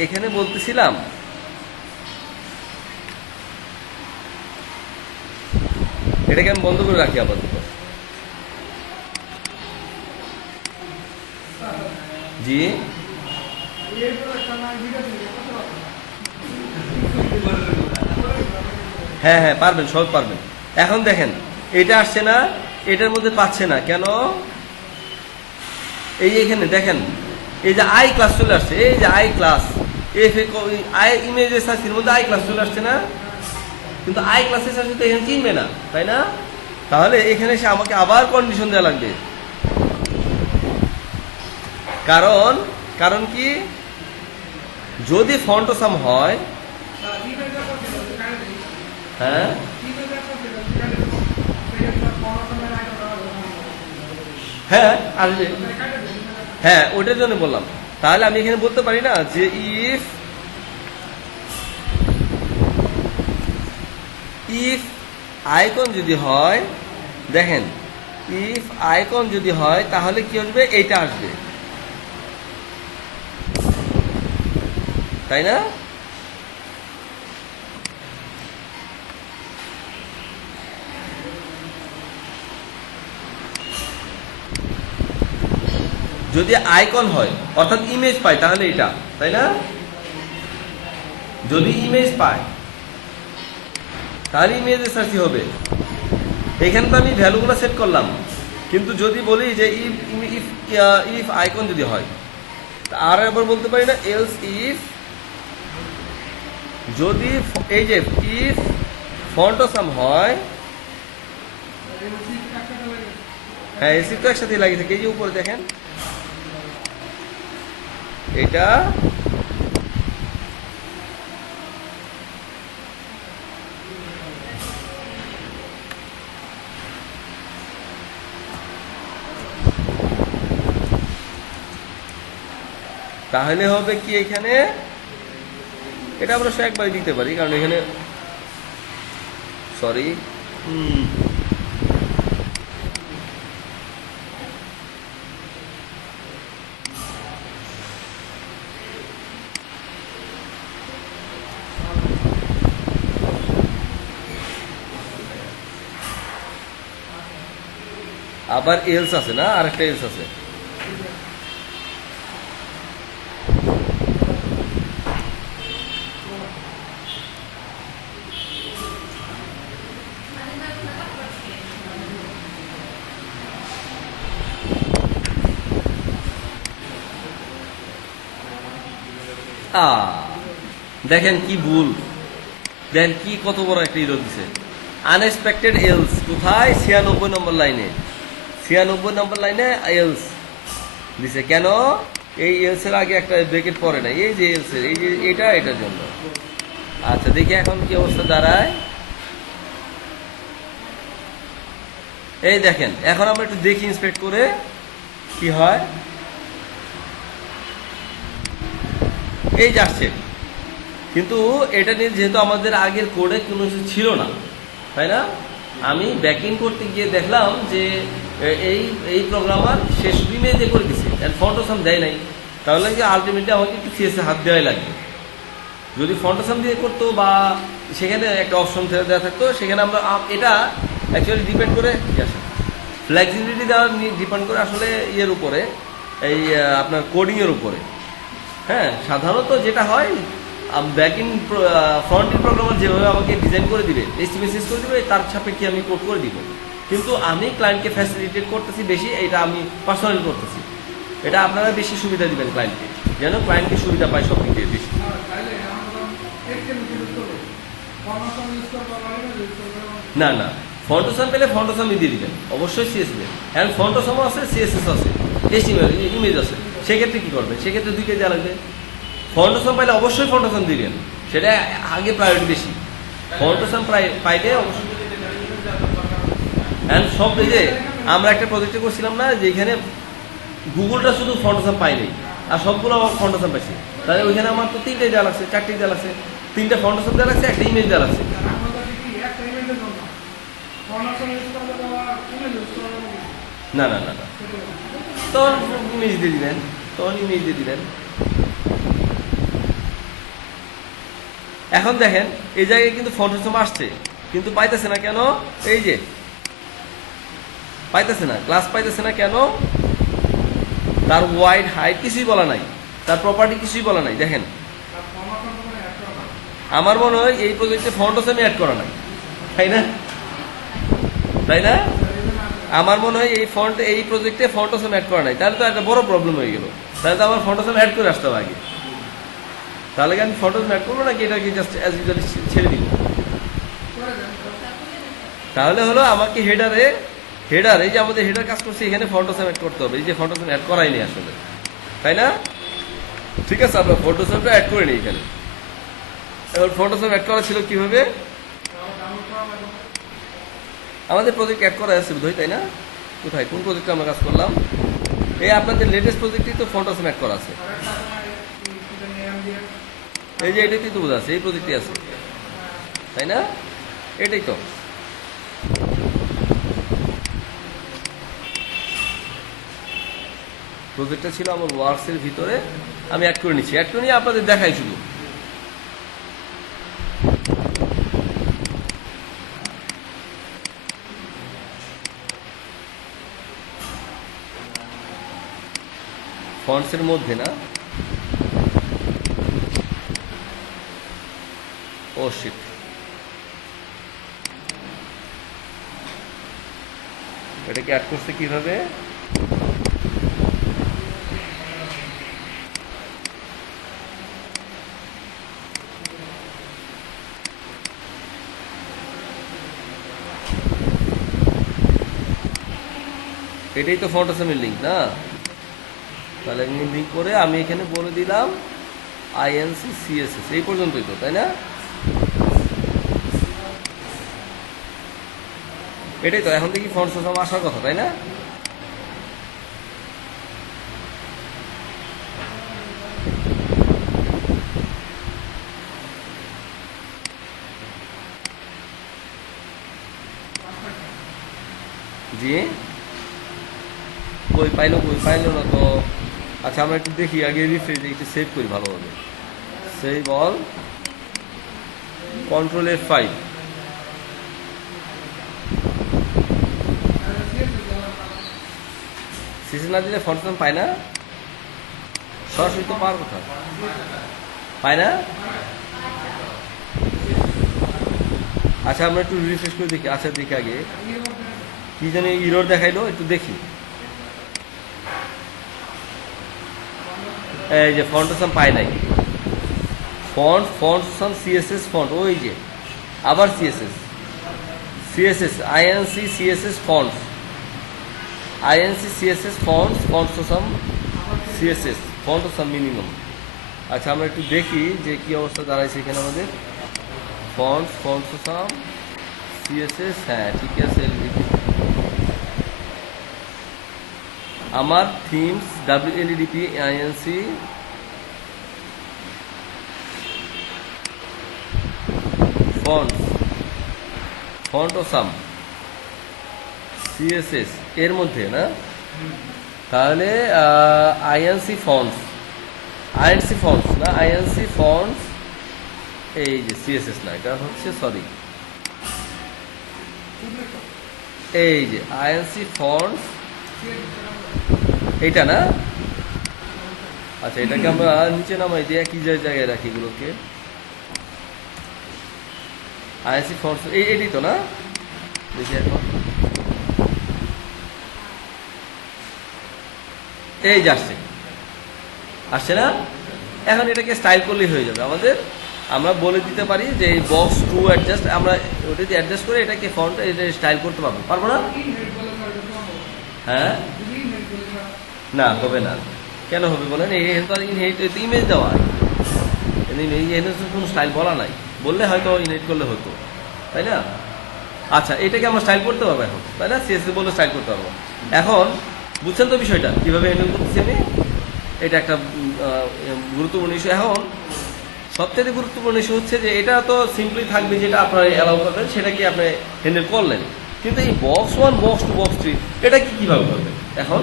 এখানে বলতেছিলাম এটাকে আমি বন্ধ করে রাখি আপাতত। জি হ্যাঁ হ্যাঁ পারবেন, সব পারবেন। এখন দেখেন এটা আসছে না, এটার মধ্যে পাচ্ছে না কেন? এই এখানে দেখেন এই যে আই ক্লাস চলে আসছে, এই যে আই ক্লাস আই ইমেজ এসআরসির মধ্যে আই ক্লাস চলে আসছে না, কিন্তু আই ক্লাস এসআরসি তো এখানে চিনবে না, তাই না? তাহলে এখানে এসে আমাকে আবার কন্ডিশন দেওয়া লাগবে। কারণ কি, যদি ফন্টোসাম হয়, হ্যাঁ হ্যাঁ আসবে, হ্যাঁ ওইটার জন্য বললাম। তাহলে আমি এখানে বলতে পারি না যে ইফ আইকন যদি হয়, দেখেন ইফ আইকন যদি হয় তাহলে কি আসবে? এইটা আসবে, তাই না? যদি আইকন হয় অর্থাৎ ইমেজ পায় তাহলে এটা, তাই না? যদি ইমেজ পায় তাহলে ইমেজ এসআরসি হবে। এখানে তো আমি ভ্যালুগুলো সেট করলাম, কিন্তু যদি বলি যে ইফ আইকন যদি হয়, আর একবার বলতে পারি না এলস ইফ, যদি এই যে ইফ ফন্টোসাম হয়, হ্যাঁ এসি তো একসাথে লাগিয়ে থাকে। এই যে উপরে দেখেন এটা তাহলে হবে কি এখানে, এটা আমরা একবারই দিতে পারি, কারণ এখানে সরি আবার এলস আছে না, আরেকটা এলস আছে। দেখেন কি ভুল, দেখেন কি কত বড় একটা ইরো দিছে। আনএক্সপেক্টেড এলস কোথায়, 96 নম্বর লাইনে, 96 নম্বর লাইনে এলস দিছে। কেন এই এলস এর আগে একটা ব্রেকেট পড়ে না, এই যে এলস এর এই যে এটার জন্য। আচ্ছা দেখি এখন কি অবস্থা দাঁড়ায়। এই দেখেন এখন আমরা একটু দেখি ইন্সপেক্ট করে কি হয়। এই যাচ্ছে, কিন্তু এটা নিয়ে যেহেতু আমাদের আগের কোডে কোনো কিছু ছিল না, তাই না, আমি ব্যাকিং করতে গিয়ে দেখলাম যে এই প্রোগ্রামার শেষ ইমেজে করে দিচ্ছে, ফন্টোসাম দেয় নাই। তাহলে কি আলটিমেটলি আমাকে একটু সিএসএ হাত দেওয়াই লাগবে। যদি ফন্টোসাম দিয়ে করতো বা সেখানে একটা অপশন দেওয়া থাকতো, সেখানে আমরা এটা অ্যাকচুয়ালি ডিপেন্ড করে ফ্লেক্সিবিলিটি দেওয়া ডিপেন্ড করে আসলে ইয়ের উপরে, এই আপনার কোডিংয়ের উপরে। হ্যাঁ, সাধারণত যেটা হয় ব্যাকিং ফ্রন্ট এন্ড প্রোগ্রামার যেভাবে আমাকে ডিজাইন করে দিবে, এস্টিমেশন করে দিবে, তার সাপেক্ষে আমি কোড করে দিব। কিন্তু আমি ক্লায়েন্টকে ফ্যাসিলিটেট করতেছি বেশি, এটা আমি পার্সোনালি করতেছি। এটা আপনারা বেশি সুবিধা দিবেন ক্লায়েন্টকে, যেন ক্লায়েন্টকে সুবিধা পায় সব দিক দিয়ে বেশি। না না, ফন্টোসাম পেলে ফন্টোসামই দিয়ে দিবেন, অবশ্যই সিএস দেবেন। এখন ফন্টোসামও আছে, সিএসএস আছে, ইমেজ আছে। সেক্ষেত্রে কি করবেন, সেক্ষেত্রে দুইটাই দেওয়া লাগবে। ফন্টোসাম পাইলে অবশ্যই ফন্টোসাম দিবেন, সেটা আগে প্রায়োরিটি বেশি। ফন্টোসাম পাইলে অবশ্যই। সব এই যে আমরা একটা প্রজেক্টে করছিলাম না, যে এখানে গুগলটা শুধু ফন্টোসাম পাইনি, আর সবগুলো আমার ফন্টোসাম পাইছি। তাহলে ওইখানে আমার তো 3টাই দেওয়া লাগছে, 4টাই দেওয়া লাগছে, 3টা ফন্টোসাম দেওয়া লাগছে, একটা ইমেজ দেওয়া লাগছে। না না না না, তখন ইমেজ দিয়ে দিবেন, এখন দেখেন এই জায়গায় কিন্তু ফন্টোসাম আসছে, কিন্তু পাইতেছে না কেন, এই যে পাইতেছে না, ক্লাস পাইতেছে না কেন, তার ওয়াইড হাইট কিছুই বলা নাই, তার প্রপার্টি কিছুই বলা নাই। দেখেন আমার মনে হয় এই প্রজেক্টে ফন্টোসামই অ্যাড করা নাই, তাই না, আমার মনে হয় এই প্রজেক্টে ফন্টোসাম অ্যাড করা নাই। তাহলে তো একটা বড় প্রবলেম হয়ে গেল, তাহলে তো আমার ফন্টোসাম অ্যাড করে আসতে হবে আগে। তাহলে কি আমি ফন্টোসাম অ্যাড করবো নাকি এটাকে জাস্ট অ্যাজ ইউজুয়ালি ছেড়ে দিব? তাহলে হলো আমাকে হেডার এই যে আমাদের হেডার কাজ করছে, এখানে ফন্টোসাম অ্যাড করতে হবে। এই যে ফন্টোসাম অ্যাড করাইনি আসলে, তাই না? ঠিক আছে, আমরা ফন্টোসামটা অ্যাড করে নিই এখানে। এবার ফন্টোসাম অ্যাড করা ছিল কিভাবে, আমাদের প্রজেক্ট অ্যাড করা আছে বোধহয়, তাই না? কোথায়, কোন প্রজেক্টে আমরা কাজ করলাম? এই আপনাদের লেটেস্ট প্রজেক্টই তো ফন্টোসাম অ্যাড করা আছে, এই যে এটাতেই তো বোঝা আছে, এই প্রজেক্টই আছে, তাই না? এটাই তো প্রজেক্টটা ছিল আমার ওয়ার্কসের ভিতরে, আমি অ্যাড করে নিচ্ছি, অ্যাড করে নিয়ে আপনাদের দেখাই শুধু। ফন্টসের মধ্যে না, ও শিট, এটাকে অ্যাড করছে কিভাবে? এটাই তো ফন্টোসামের লিঙ্ক না, তাহলে লিঙ্ক করে আমি এখানে বলে দিলাম আইএনসি সিএসএস, এই পর্যন্তই তো, তাই না? এটাই তো, এখন দেখি ফন্টোসাম আসার কথা, তাই না? জি কই পাইলো না তো। আচ্ছা আমরা একটু দেখি আগে রিফ্রেশ একটু সেভ করি ভালোভাবে। Save all, control F5। CC না দিলে ফন্ট সাম পায় না, সরাসরি তো পাওয়ার কথা, পায় না। আচ্ছা আমরা একটু রিফ্রেশ করে দেখি। আচ্ছা দেখি আগে কি জানি ইরর দেখাইলো, একটু দেখি। এই যে ফন্ট সাম পায় নাই, ফন্ট সাম সিএসএস ফন্ট, ওই যে আবার CSS INC CSS font, INC CSS font sum CSS font sum minimum. আচ্ছা আমরা একটু দেখি যে কি অবস্থা দাঁড়াইছে এখানে আমাদের। ফন্ট সাম সিএসএস, হ্যাঁ ঠিক আছে। আমার themes WLEDP INC font sum CSS এর মধ্যে না, তাহলে আইএনসি ফন্টস না, আইএনসি ফন্টস, এই যে সিএসএস না, এটা হচ্ছে সরি, এই যে আইএনসি ফন্টস এইটা না। আচ্ছা এটাকে আমরা নিচে নামাই দিয়ে কি জায়গায় রাখি এগুলোকে, আইএনসি ফন্টস এটি তো না, দেখি এখন এই যে আসছে না। এখন এটাকে স্টাইল করলেই হয়ে যাবে আমাদের। আমরা বলে দিতে পারি যে এই বক্স টু অ্যাডজাস্ট, আমরা ওটা দিয়ে অ্যাডজাস্ট করে এটাকে ফন্ট এটা স্টাইল করতে পারবো না? হ্যাঁ না হবে না, কেন হবে বলেন? ইমেজ দেওয়া, কোনো স্টাইল বলা নাই, বললে হয়তো ইনহেরিট করলে হতো, তাই না? আচ্ছা এটাকে আমরা স্টাইল করতে পারবো এখন, তাই না? সিএসএস বলে স্টাইল করতে পারবো। এখন বুঝছেন তো বিষয়টা কিভাবে হ্যান্ডেল করতেছি আমি? এটা একটা গুরুত্বপূর্ণ ইস্যু। এখন সবচেয়ে গুরুত্বপূর্ণ ইস্যু হচ্ছে যে এটা তো সিম্পলি থাকবে, যেটা আপনারা অ্যালাউ করবেন সেটাকে আপনি হ্যান্ডেল করলেন, কিন্তু এই বক্স 1 বক্স 2 বক্স 3 এটা কিভাবে করবেন? এখন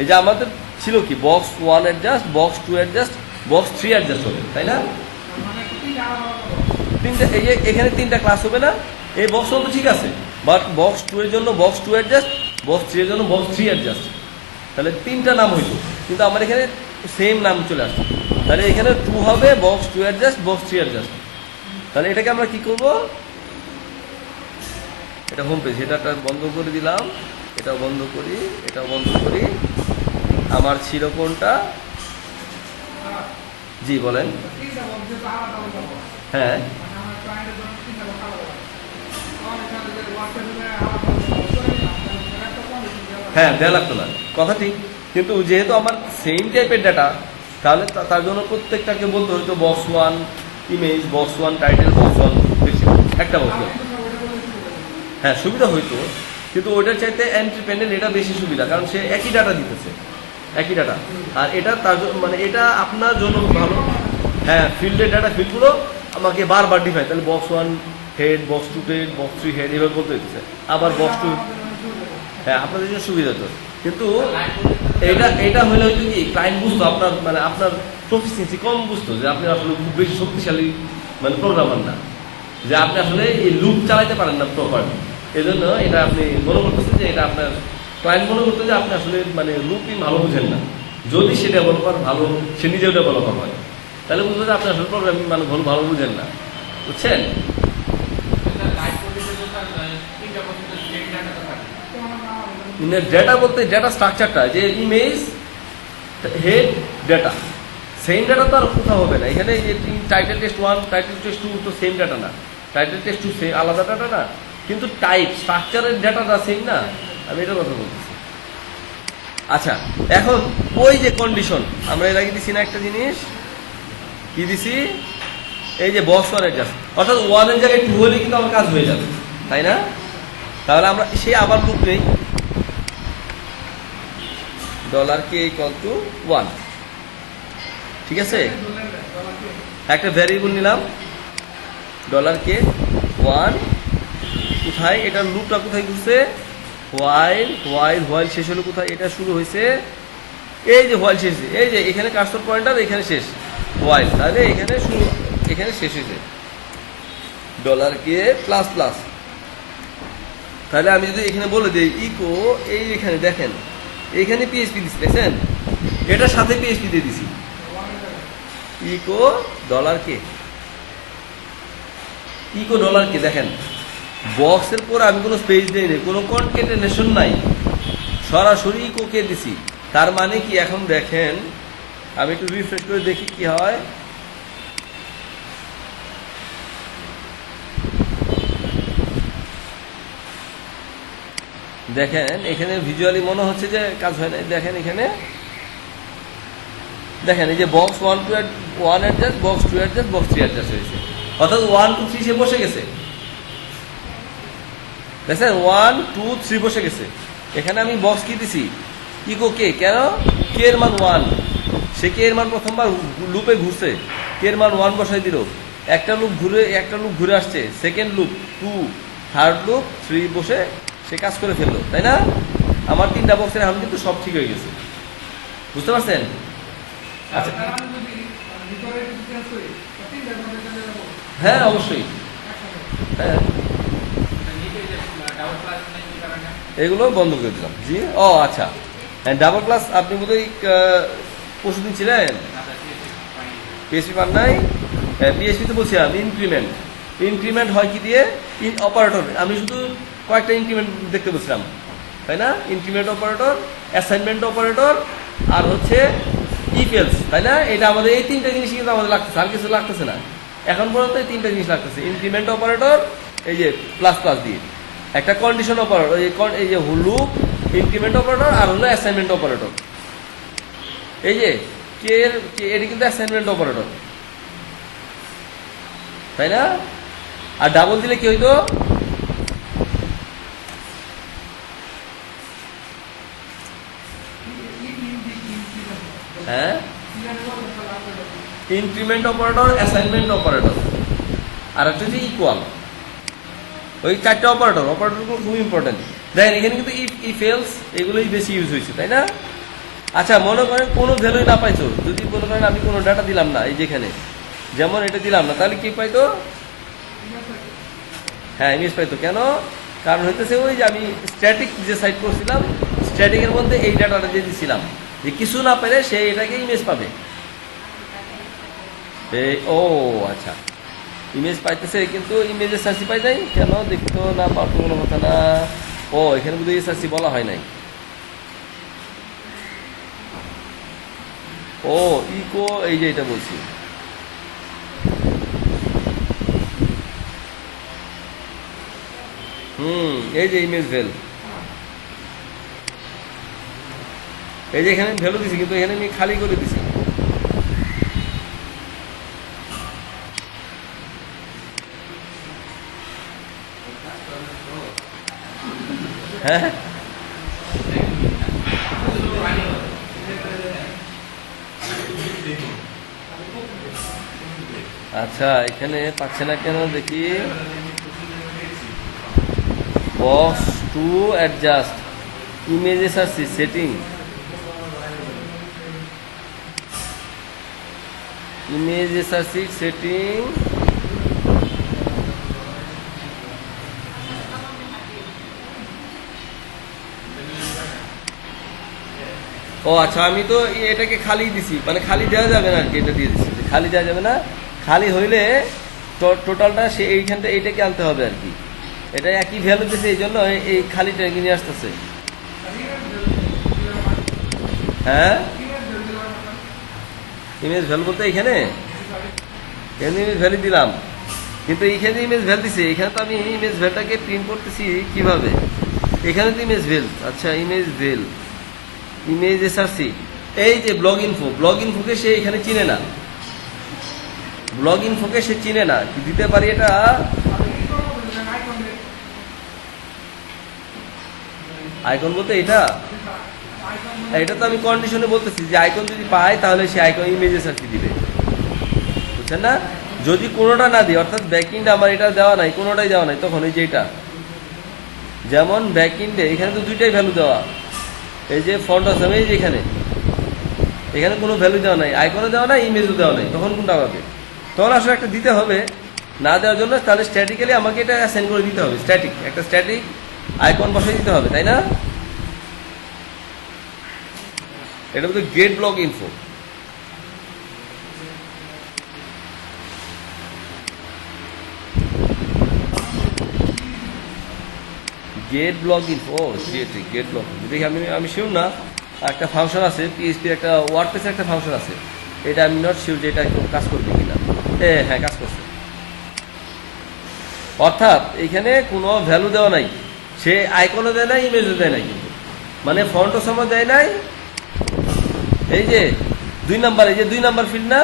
এই যে আমাদের ছিল কি box 1 adjust, box 2 adjust, box 3 adjust হবে, তাই না? তিনটা, এই যে এখানে তিনটা ক্লাস হবে না? এই বক্স 1 তো ঠিক আছে, বাট বক্স 2 এর জন্য বক্স 2 অ্যাডজাস্ট, বক্স 3 এর জন্য বক্স 3 অ্যাডজাস্ট, তাহলে তিনটা নাম হইতো, কিন্তু আমার এখানে সেম নাম চলে আসছে। তাহলে এখানে 2 হবে, বক্স 2 অ্যাডজাস্ট, বক্স 3 অ্যাডজাস্ট। তাহলে এটাকে আমরা কি করব? এটা হোম পেজ, এটা বন্ধ করে দিলাম, এটাও বন্ধ করি, এটাও বন্ধ করি। আমার ছিল কোনটা? জি বলেন। হ্যাঁ হ্যাঁ দেওয়া লাগতো না, কথা ঠিক, কিন্তু যেহেতু আমার সেম টাইপের ডাটা, তাহলে তার জন্য প্রত্যেকটাকে বলতে হয়তো box 1 image, box 1 title, box 1 একটা বলতো। হ্যাঁ সুবিধা হইতো, কিন্তু ওইটার চাইতে এন্ট্রি প্যানেল এটা বেশি সুবিধা, কারণ সে একই ডাটা দিতেছে, একই ডাটা। আর এটা তার মানে এটা আপনার জন্য ভালো। হ্যাঁ ফিল্ডের ডাটা ফিল্ডগুলো আমাকে বারবার ডিফাইন, তাহলে box 1 head, box 2 head, box 3 head এভাবে বলতে দিতেছে, আবার বক্স 2। হ্যাঁ আপনাদের জন্য সুবিধা তো, কিন্তু এটা হলে হয়তো কি ক্লায়েন্ট বুঝতো আপনার, মানে আপনার প্রফিসিয়েন্সি কম বুঝতো, যে আপনি আসলে খুব বেশি শক্তিশালী মানে প্রোগ্রামার না, যে আপনি আসলে এই লুপ চালাইতে পারেন না প্রপারলি। এই জন্য এটা আপনি মনে করতেছেন যে এটা আপনার ক্লায়েন্ট মনে করতে যে আপনি আসলে মানে লুপই ভালো বুঝেন না। যদি সে ডেভেলপার ভালো, সে নিজেও ডেভেলপার হয়, তাহলে বুঝবো যে আপনি আসলে প্রোগ্রামিং মানে ভালো বুঝেন না, বুঝছেন? ডেটা বলতে ডেটা স্ট্রাকচারটা, যে image, head, data, same data তো আর কোথাও হবে না। এখানে যে টাইটেল টেস্ট 1, টাইটেল টেস্ট 2 তো সেম ডাটা না, টাইটেল টেস্ট 2 সে আলাদা ডাটা না, কিন্তু টাইপ স্ট্রাকচারের ডাটাটা সেম না, আমি এটার কথা বলতেছি। আচ্ছা এখন ওই যে কন্ডিশন আমরা এর আগে দিছি না একটা জিনিস, কি দিছি? এই যে বক্স 1 অ্যাডজাস্ট, অর্থাৎ 1 এর জায়গায় 2 হলে কিন্তু আমার কাজ হয়ে যাবে, তাই না? তাহলে আমরা সে আবার লুপ নেই, $k=1, ঠিক আছে? একটা ভ্যারিয়েবল নিলাম $k1, কোথায় এটা লুপটা কোথায় ঘুরছে? হোয়াইল শেষ হলো কোথায়? এটা শুরু হয়েছে এই যে হোয়াইল শেষ, এই যে এখানে কার্সর পয়েন্টার, এখানে শেষ হোয়াইল, তাহলে এখানে শুরু, এখানে শেষ হয়েছে ডলার কে প্লাস প্লাস। তাহলে আমি যদি এখানে বলে দিই ইকো, এই এখানে দেখেন এখানে পিএইচপি দিচ্ছি, দেখছেন এটার সাথে পিএইচপি দিয়ে দিছি, ইকো ডলার কে, ইকো ডলার কে। দেখেন বক্সের পর আমি কোনো স্পেস দিই নাই, কোনো কনকেটেনেশন নাই, সরাসরি ইকো কে দিছি। তার মানে কি, এখন দেখেন আমি একটু রিফ্রেশ করে দেখি কি হয়। দেখেন এখানে ভিজুয়ালি মনে হচ্ছে যে কাজ হয় না। দেখেন এখানে দেখেন এই যে box 1 adjust, box 2 adjust, box 3 adjust হয়েছে, অর্থাৎ 1 2 3 সে বসে গেছে। দেখছেন 1 2 3 বসে গেছে। এখানে আমি বক্স কি দিছি, ইকো কে। কেন? কে এর মান 1, সে কে এর মান প্রথমবার লুপে ঘুরছে, কে এর মান 1 বসাই দিল, একটা লুপ ঘুরে আসছে, সেকেন্ড লুপ 2, থার্ড লুপ 3 বসে সে কাজ করে ফেললো, তাই না? আমার 3টা বক্সের এখন কিন্তু সব ঠিক হয়ে গেছে, বুঝতে পারছেন? আচ্ছা হ্যাঁ অবশ্যই, হ্যাঁ এগুলো বন্ধ করে দিলাম। জি ও আচ্ছা, ডাবল ক্লাস আপনি বোধহয় পরশুদিন ছিলেন, পিএসপি পান নাই। পিএসপি তো বলছিলাম ইনক্রিমেন্ট হয় কি দিয়ে, অপারেটর। আমি শুধু কয়েকটা ইনক্রিমেন্ট দেখতে বলছিলাম, তাই না? ইনক্রিমেন্ট অপারেটর, অ্যাসাইনমেন্ট অপারেটর, আর হচ্ছে ইফেলস, তাই না? এটা আমাদের এই 3টা জিনিস কিন্তু আমাদের লাগতেছে, আর কিছু লাগতেছে না এখন পর্যন্ত। এই 3টা জিনিস লাগতেছে, ইনক্রিমেন্ট অপারেটর, এই যে প্লাস প্লাস দিয়ে একটা কন্ডিশন অপারেটর, এই যে লুপ, ইনক্রিমেন্ট অপারেটর, আর হলো অ্যাসাইনমেন্ট অপারেটর। এই যে কে এটি কিন্তু অ্যাসাইনমেন্ট অপারেটর, তাই না? আর ডাবল দিলে কি হইতো, হ্যাঁ ইনক্রিমেন্ট অপারেটর, অ্যাসাইনমেন্ট অপারেটর, আর একটা হচ্ছে ইকুয়াল। ওই 4টা অপারেটরগুলো খুব ইম্পর্টেন্ট। দেখেন এখানে কিন্তু ইফ এলস এগুলোই বেশি ইউজ হয়েছে, তাই না? আচ্ছা মনে করেন কোনো ভ্যালুই না পাইতো, যদি মনে করেন আমি কোনো ডাটা দিলাম না, এই যেখানে যেমন এটা দিলাম না, তাহলে কি পাইতো? হ্যাঁ ইমেজ পাইতো। কেন? কারণ হইতেছে ওই যে আমি স্ট্যাটিক যে সাইট করছিলাম, স্ট্যাটিকের মধ্যে এই ডাটাটা দিয়ে দিছিলাম, যে কিছু না পেলে সে এটাকে ইমেজ পাবে। ও আচ্ছা, ইমেজ পাইতেছে কিন্তু ইমেজ এসআরসি পাই নাই কেন? দেখতো না পারতো কোনো কথা না। ও এখানে বুঝে এসআরসি বলা হয় নাই। ও ইকো, এই যে এটা বলছি, এই যে ইমেজ ভ্যাল, এই যে এখানে ভ্যালু দিছি, কিন্তু এখানে আমি খালি করে দিছি। হ্যাঁ আচ্ছা, এখানে পাচ্ছে না কেন দেখি, বক্স 2 অ্যাডজাস্ট, ইমেজেস আসছি সেটিং, ইমেজেস আসছি সেটিং, ও আচ্ছা আমি তো এটাকে খালি দিছি, মানে খালি দেওয়া যাবে না আর কি, এটা দিয়ে দিছি, খালি দেওয়া যাবে না। খালি হইলে টোটালটা সে এইখানটা এইটাকে আনতে হবে আর কি, এটা একই ভ্যালু দিছে, এই জন্য এই খালিটা নিয়ে আসতেছে। হ্যাঁ ইমেজ ভ্যালু বলতে এখানে ইমেজ ভ্যালু দিলাম, কিন্তু এইখানে ইমেজ ভ্যালু দিছে, এখানে তো আমি ইমেজ ভ্যালটাকে প্রিন্ট করতেছি কিভাবে, এখানে তো ইমেজ ভ্যাল। আচ্ছা ইমেজ ভ্যাল, ইমেজ এসআরসি, এই যে ব্লগ ইনফোকে সে এখানে চিনে না, ব্লগ ইনফোকে সে চিনে না, কি দিতে পারি এটা, আইকন বলতে এটা তো আমি কন্ডিশনে বলতেছি যে আইকন যদি পাই তাহলে সে আইকন ইমেজ এসআরসি দিবে, বুঝছেন না? যদি কোনোটা না দিই, অর্থাৎ ব্যাকিংটা আমার এটা দেওয়া নাই, কোনোটাই দেওয়া নাই, তখন এই যে এটা যেমন ব্যাকএন্ডে এখানে তো দুইটাই ভ্যালু দেওয়া, এই যে ফন্ট আছে এই যে এখানে কোনো ভ্যালু দেওয়া নাই, আইকনও দেওয়া নাই, ইমেজও দেওয়া নাই, তখন কোনটা পাবে? তখন আসলে একটা দিতে হবে। না দেওয়ার জন্য তাহলে স্ট্যাটিক্যালি আমাকে এটা অ্যাসাইন করে দিতে হবে, একটা স্ট্যাটিক আইকন বসাই দিতে হবে, তাই না? এটা বলতে get block info. Get block info, get block দেখি আমি শিওর না। একটা ফাংশন আছে পিএইচপি, একটা ওয়ার্ডপ্রেসের একটা ফাংশন আছে, এটা আমি নট শিওর যে এটা কাজ করবে কিনা। হ্যাঁ কাজ করছে। অর্থাৎ এখানে কোনো ভ্যালু দেওয়া নাই, সে আইকনও দেয় নাই, ইমেজও দেয় নাই, কিন্তু মানে ফন্টও সময় দেয় নাই। এই যে 2 নাম্বার, এই যে 2 নাম্বার ফিল্ড না,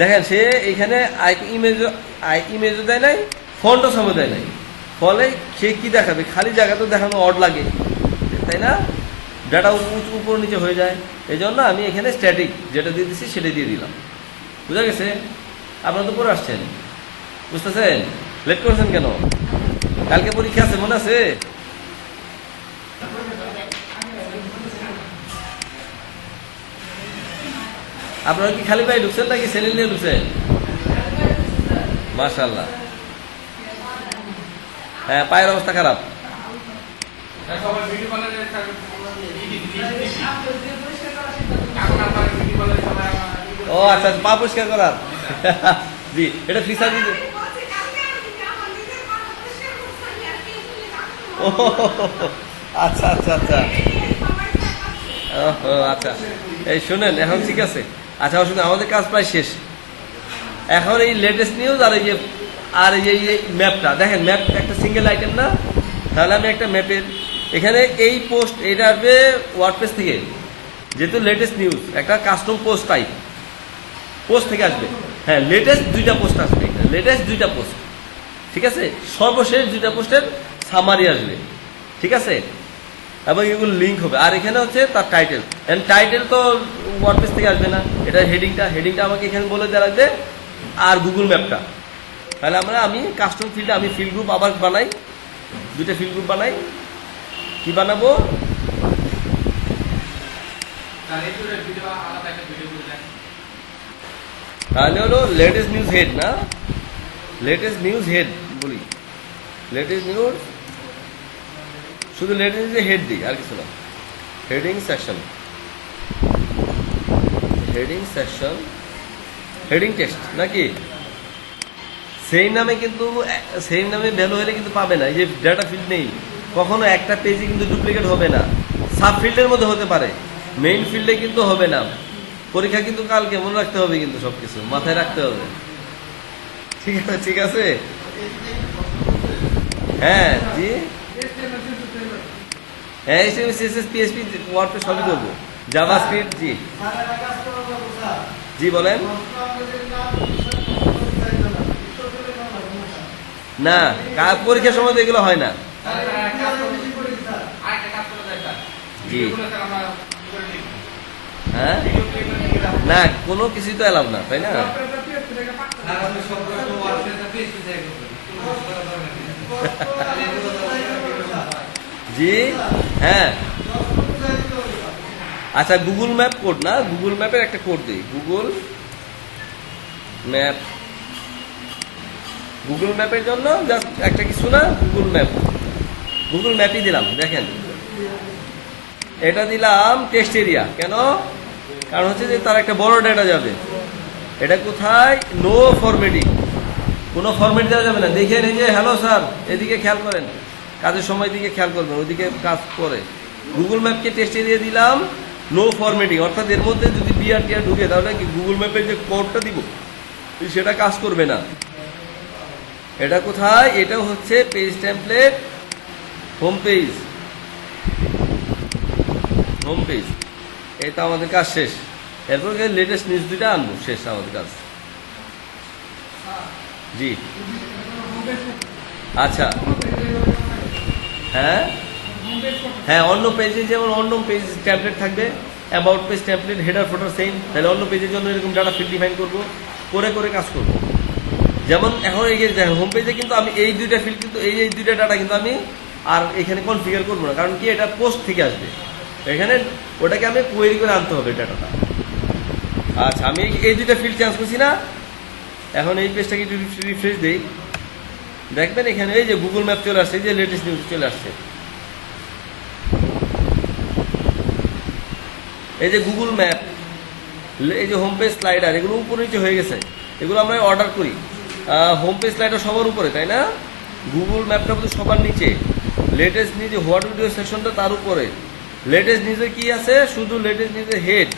দেখেন সে এখানে ইমেজও দেয় নাই, ফন্টও সময় দেয় নাই। ফলে সে কি দেখাবে? খালি জায়গা তো দেখানো অড লাগে, তাই না? ডাটা উপর নিচে হয়ে যায়। এই জন্য আমি এখানে স্ট্যাটিক যেটা দিয়ে দিচ্ছি সেটাই দিয়ে দিলাম। বুঝা গেছে? আপনারা তো পরে আসছেন, বুঝতেছেন? লেট করেছেন কেন? কালকে পরীক্ষা আছে, মনে আছে? আপনারা কি খালি পায়ে ঢুকছেন নাকি সেলিন নিয়ে ঢুকছেন? মাশাআল্লাহ। হ্যাঁ, পায়ের অবস্থা খারাপ। ও আচ্ছা, পা পরিষ্কার করার। জি, এটা ফ্রি সার্ভিস। ও আচ্ছা আচ্ছা আচ্ছা, আচ্ছা। এই শুনেন, এখন ঠিক আছে। আচ্ছা শুনুন, আমাদের কাজ প্রায় শেষ। এখন এই লেটেস্ট নিউজ আর এই ম্যাপটা দেখেন, ম্যাপ একটা সিঙ্গেল আইটেম না? তাহলে আমি একটা ম্যাপের এখানে এই পোস্ট, এটা আসবে ওয়ার্ডপ্রেস থেকে, যেহেতু লেটেস্ট নিউজ একটা কাস্টম পোস্ট থেকে আসবে। হ্যাঁ, লেটেস্ট 2টা পোস্ট আসবে, লেটেস্ট 2টা পোস্ট, ঠিক আছে? সর্বশেষ 2টা পোস্টের সামারি আসবে, ঠিক আছে? এবং এগুলো লিঙ্ক হবে। আর এখানে হচ্ছে তার টাইটেল তো ওয়ার্ডপ্রেস থেকে আসবে না, এটা হেডিংটা আমাকে এখানে বলে দেওয়া লাগবে। আর গুগল ম্যাপটা, তাহলে আমি কাস্টম ফিল্ডে আমি ফিল্ড গ্রুপ আবার বানাই, 2টা ফিল্ড গ্রুপ বানাই। কি বানাবো? তাহলে হলো লেটেস্ট নিউজ হেড, না লেটেস্ট নিউজ হেড বলি, লেটেস্ট নিউজ, শুধু লেটেস্ট নিউজে হেড দিই, আর কিছু না। হেডিং সেকশন, হেডিং টেক্সট নাকি সেই নামে, কিন্তু সেই নামে ভ্যালু হলে কিন্তু পাবে না। এই যে ডাটা ফিল্ড নেই, কখনো একটা পেজে কিন্তু ডুপ্লিকেট হবে না। সাব ফিল্ডের মধ্যে হতে পারে, মেইন ফিল্ডে কিন্তু হবে না। পরীক্ষা কিন্তু কালকে, মনে রাখতে হবে, কিন্তু সবকিছু মাথায় রাখতে হবে। ঠিক আছে। হ্যাঁ জি, হ্যাঁ CSS PHP ওয়ার্ডপ্রেস সবই করবো, জাভাস্ক্রিপ্ট। জি বলেন। না, পরীক্ষার সময় তো এগুলো হয় না। জি, হ্যাঁ, না কোনো কিছুই তো এলাম না, তাই না? জি, হ্যাঁ। আচ্ছা, গুগল ম্যাপ কোড না, গুগল ম্যাপের একটা কোড দিই। গুগল ম্যাপের জন্য জাস্ট একটা কিছু না, গুগল ম্যাপই দিলাম। দেখেন, এটা দিলাম টেক্সট এরিয়া। কেন? কারণ হচ্ছে যে তার একটা বড় ডেটা যাবে। এটা কোথায়? নো ফরম্যাটিং, কোনো ফরম্যাট দেওয়া যাবে না। দেখেন, এই যে হ্যালো স্যার, এদিকে খেয়াল করেন, কাজের সময় দিকে খেয়াল করবেন, ওইদিকে কাজ করে। গুগল ম্যাপকে টেক্সট এরিয়া দিলাম, নো ফরম্যাটিং, অর্থাৎ এর মধ্যে যদি বিআর টিআর ঢুকে, তাহলে কি গুগল ম্যাপের যে কোডটা দিব সেটা কাজ করবে না। এটা কোথায়? এটা হচ্ছে পেজ টেমপ্লেট, হোম পেজ। এটা আমাদের কাজ শেষ। এরপর লেটেস্ট নিউজ 2টা আনবো, শেষ আমাদের কাজ। জি, আচ্ছা। হ্যাঁ, অন্য পেজে যেমন অন্য পেজ টেমপ্লেট থাকবে, অ্যাবাউট পেজ টেমপ্লেট, হেডার ফোটার সেম। তাহলে অন্য পেজের জন্য এরকম ডাটা ফিল্ড ডিফাইন করবো, করে কাজ করবো। যেমন এখন এই যে হোম পেজে কিন্তু আমি এই 2টা ফিল্ড, কিন্তু এই 2টা ডাটা কিন্তু আমি আর এখানে কনফিগার করবো না, কারণ কি এটা পোস্ট থেকে আসবে, এখানে ওটাকে আমি কোয়েরি করে আনতে হবে ডাটাটা। আচ্ছা, আমি এই দুইটা ফিল্ড চেঞ্জ করছি না, এখন এই পেজটাকে একটু রিফ্রেশ দিই, দেখবেন এখানে এই যে গুগল ম্যাপ চলে আসছে, এই যে লেটেস্ট নিউজ চলে আসছে, এই যে গুগল ম্যাপ, এই যে হোম পেজ স্লাইডার, এগুলো উপরে নিচে হয়ে গেছে, এগুলো আমরা অর্ডার করি। হোম পেজ স্লাইডার সবার উপরে, তাই না? গুগল ম্যাপটা কিন্তু সবার নিচে, লেটেস্ট নিউজ হোয়াট ভিডিও সেকশনটা তার উপরে, লেটেস্ট নিউজে কি আছে, শুধু লেটেস্ট নিউজের হেড,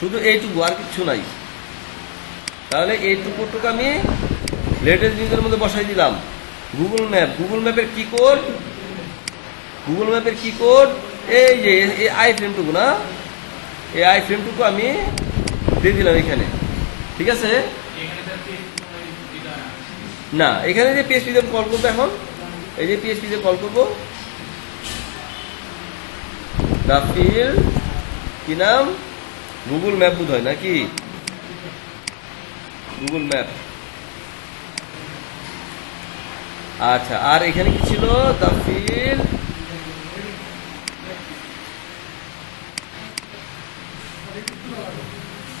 শুধু এইটুকু, আর কিচ্ছু নাই। তাহলে এইটুকুটুকু আমি লেটেস্ট নিউজের মধ্যে বসাই দিলাম। গুগল ম্যাপ, গুগল ম্যাপের কি কোড, গুগল ম্যাপের কি কোড, এই যে এই আই ফ্রেমটুকু না, এই আই ফ্রেমটুকু আমি দিয়ে দিলাম এখানে, ঠিক আছে? না, এখানে যে পিএসপি দিয়ে কল করবো, এখন এই যে পিএসপি দিয়ে কল করবো, দ্য ফিল্ড কি নাম, গুগল ম্যাপ বোধ হয় নাকি, গুগল ম্যাপ। আচ্ছা, আর এখানে কি ছিল, দ্য ফিল্ড,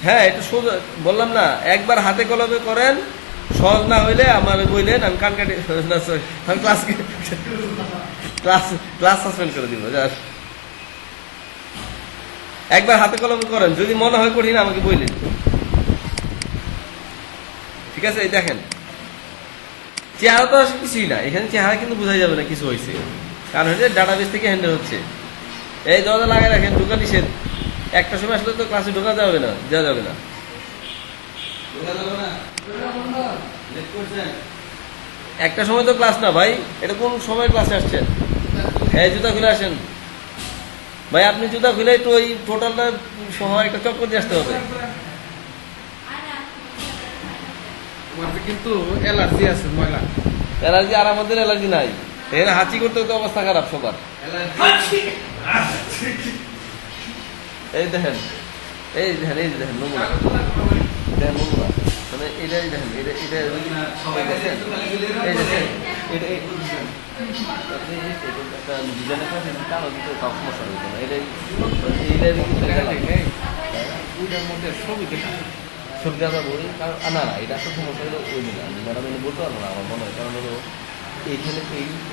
হ্যাঁ এটা সোজা বললাম না, একবার হাতে কলমে করেন, সহজ না হইলে আমার বললেন, আমি কান কাটি, আমি ক্লাস ক্লাস ক্লাস সাসপেন্ড করে দিব। একবার হাতে কলমে করেন, যদি মনে হয় কঠিন আমাকে বললেন, ঠিক আছে? এই দেখেন চেহারা তো আসলে কিছুই না, এখানে চেহারা কিন্তু বোঝা যাবে না কিছু হয়েছে, কারণ হচ্ছে ডাটাবেস থেকে হ্যান্ডেল হচ্ছে। এই দরজা লাগাই রাখেন, ঢোকা নিষেধ, একটা সময় আসলে তো ক্লাসে ঢোকা যাবে না, যাওয়া যাবে না। একটা সময় তো ক্লাস না ভাই, এটা কোন সময় ক্লাসে আসছেন? হ্যাঁ, জুতা খুলে আসেন ভাই, আপনি জুতা খুলে একটু ওই টোটালটা সহ একটা চক্কর দিয়ে আসতে হবে। কিন্তু অ্যালার্জি আছে, ময়লা অ্যালার্জি, আর আমাদের অ্যালার্জি নাই, এখানে হাঁচি করতে তো অবস্থা খারাপ সবার। এই দেখেন, এই দেখেন, এই দেখেন নমুনা, দেখেন নমুনা, মানে এটাই দেখেন, এটা এটা এই দেখেন, এটা ওইটার মধ্যে ছবি দেখা ছবি দেখা বলি, কারণ না না, এটা আসলে সমস্যা হলো ওই দিন ম্যাডাম এনে বলতে পারবো না আমার মনে হয়, কারণ হলো এইখানে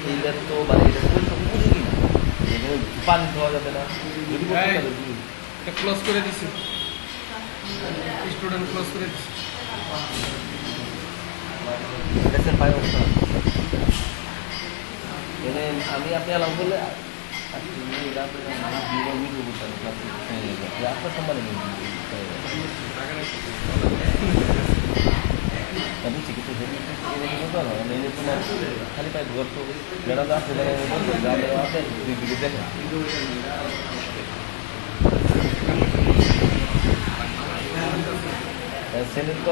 এইটার তো মানে এটা উপযোগী না, এখানে পানি ধোয়া যাবে না, যদি ক্লোজ করে দিছি, স্টুডেন্ট ক্লোজ করে দিছি। দেখছেন পাই অবস্থা, এনে আমি আপনি অ্যালাউ করলে আপনার সম্মানে বুঝছি, কিন্তু তোমার খালি পাই ঘর তো বেড়া আছে, আছে দুই দিকে দেখেন, ছেলের তো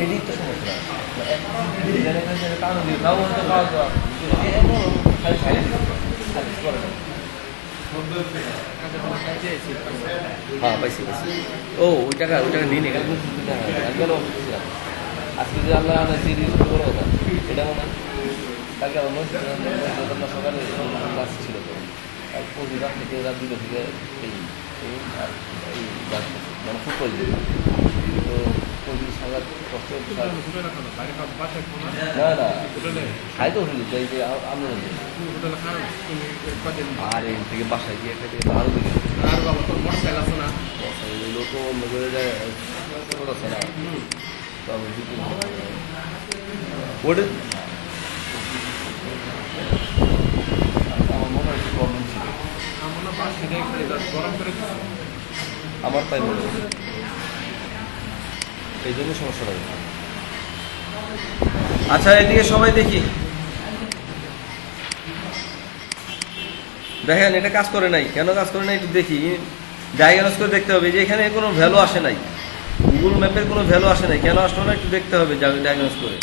এদিক তো সমস্যা, কারণ খালি সাইড করে না। হ্যাঁ পাইছি পাইছি, ও ওই টাকা নিয়ে নিয়ে একবার আজকে যে আল্লাহ সিরিজ বড় কথা, এটা মনে হয় কালকে আমার সকালে ক্লাস ছিল, তো প্রতি রাত থেকে রাত 2টা থেকে এই আর এই মানে ফুটবল দিল, তো প্রতি সারা কষ্ট না না খাই তো হোটেল, এই যে আমরা আর এই থেকে বাসায় গিয়ে খেতে আরো দিকে, আর বাবা তোর মোটরসাইকেল আছে না, লোক অন্য করে যায় আছে না, তো আমি ওটা আমার মনে হয় প্রবলেম ছিল, গরম করে আমার তাই মনে হয়, এই জন্য সমস্যা হবে। আচ্ছা, এদিকে সবাই দেখি, দেখেন এটা কাজ করে নাই, কেন কাজ করে নাই একটু দেখি, ডায়াগনোস করে দেখতে হবে যে এখানে কোনো ভ্যালু আসে নাই, গুগল ম্যাপের কোনো ভ্যালু আসে নাই, কেন আসলো না একটু দেখতে হবে ডায়াগনোস করে।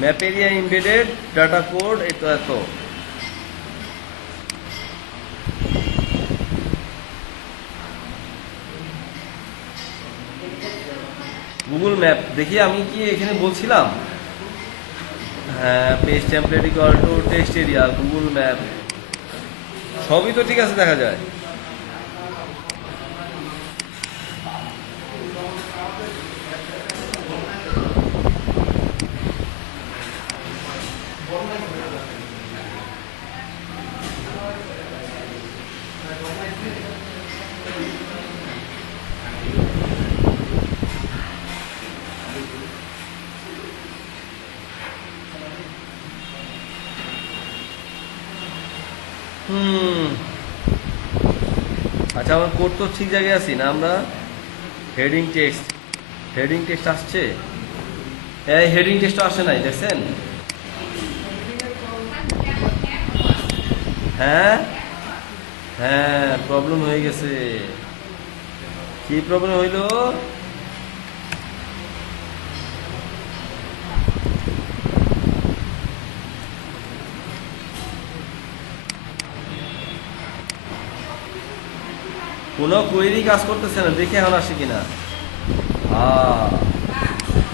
Map area embedded data code এত এত, গুগল ম্যাপ দেখি আমি কি এখানে বলছিলাম হ্যাঁ, page template equal to text area, Google map, সবই তো ঠিক আছে, দেখা যায়। হুম, আচ্ছা, আমার কোড তো ঠিক জায়গায় আছি না আমরা? হেডিং টেক্সট আসছে, এই হেডিং টেক্সট আসে নাই, দেখছেন? হ্যাঁ হ্যাঁ, প্রবলেম হয়ে গেছে। কি প্রবলেম হইল? কোনো কোয়েরি কাজ করতেছে না, দেখে এখন আসে কিনা।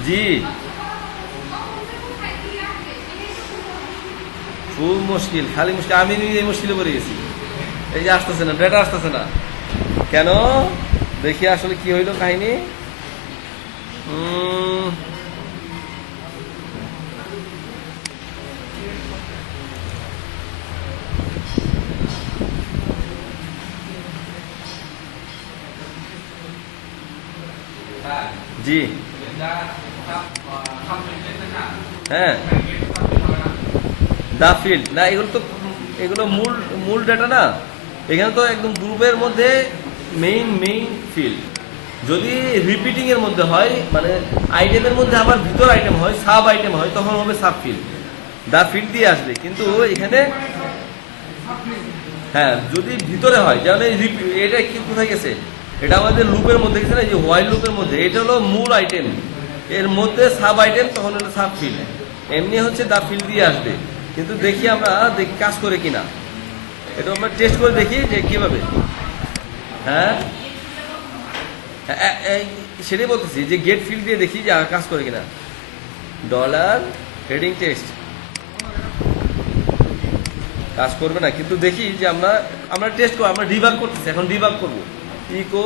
জি, খুব মুশকিল, খালি মুশকিল, আমি নিজে মুশকিলে পড়ে গেছি। এই যে আসতেছে না, ডেটা আসতেছে না কেন? দেখি আসলে কি হইল কাহিনী। জি, হ্যাঁ, দা ফিল্ড না, এগুলো মূল মূল ডাটা না। এখানে তো একদম গ্রুপের মধ্যে মেইন ফিল্ড। যদি রিপিটিং এর মধ্যে হয়, মানে আইটেমের মধ্যে আবার ভিতর আইটেম হয়, সাব আইটেম হয়, তখন হবে সাব ফিল্ড, দা ফিল্ড দিয়ে আসবে। কিন্তু এখানে হ্যাঁ, যদি ভিতরে হয়, যেমন এটা কি কোথায় গেছে, এটা আমাদের লুপের মধ্যে গেছে না, যে হোয়াইল লুপের মধ্যে, এটা হলো মূল আইটেম, এর মধ্যে সাব আইটেম, তখন হলো সাব ফিল্ড। এমনি হচ্ছে দা ফিল্ড দিয়ে আসবে। কিন্তু দেখি আমরা কাজ করে কিনা, এটা আমরা টেস্ট করে দেখি যে কিভাবে। হ্যাঁ, সেটাই বলতেছি যে গেট ফিল্ড দিয়ে দেখি যে কাজ করে কিনা। ডলার হেডিং টেক্সট কাজ করবে না, কিন্তু দেখি যে আমরা টেস্ট করবো, আমরা ডিবাগ করতেছি, এখন ডিবাগ করবো। ইকো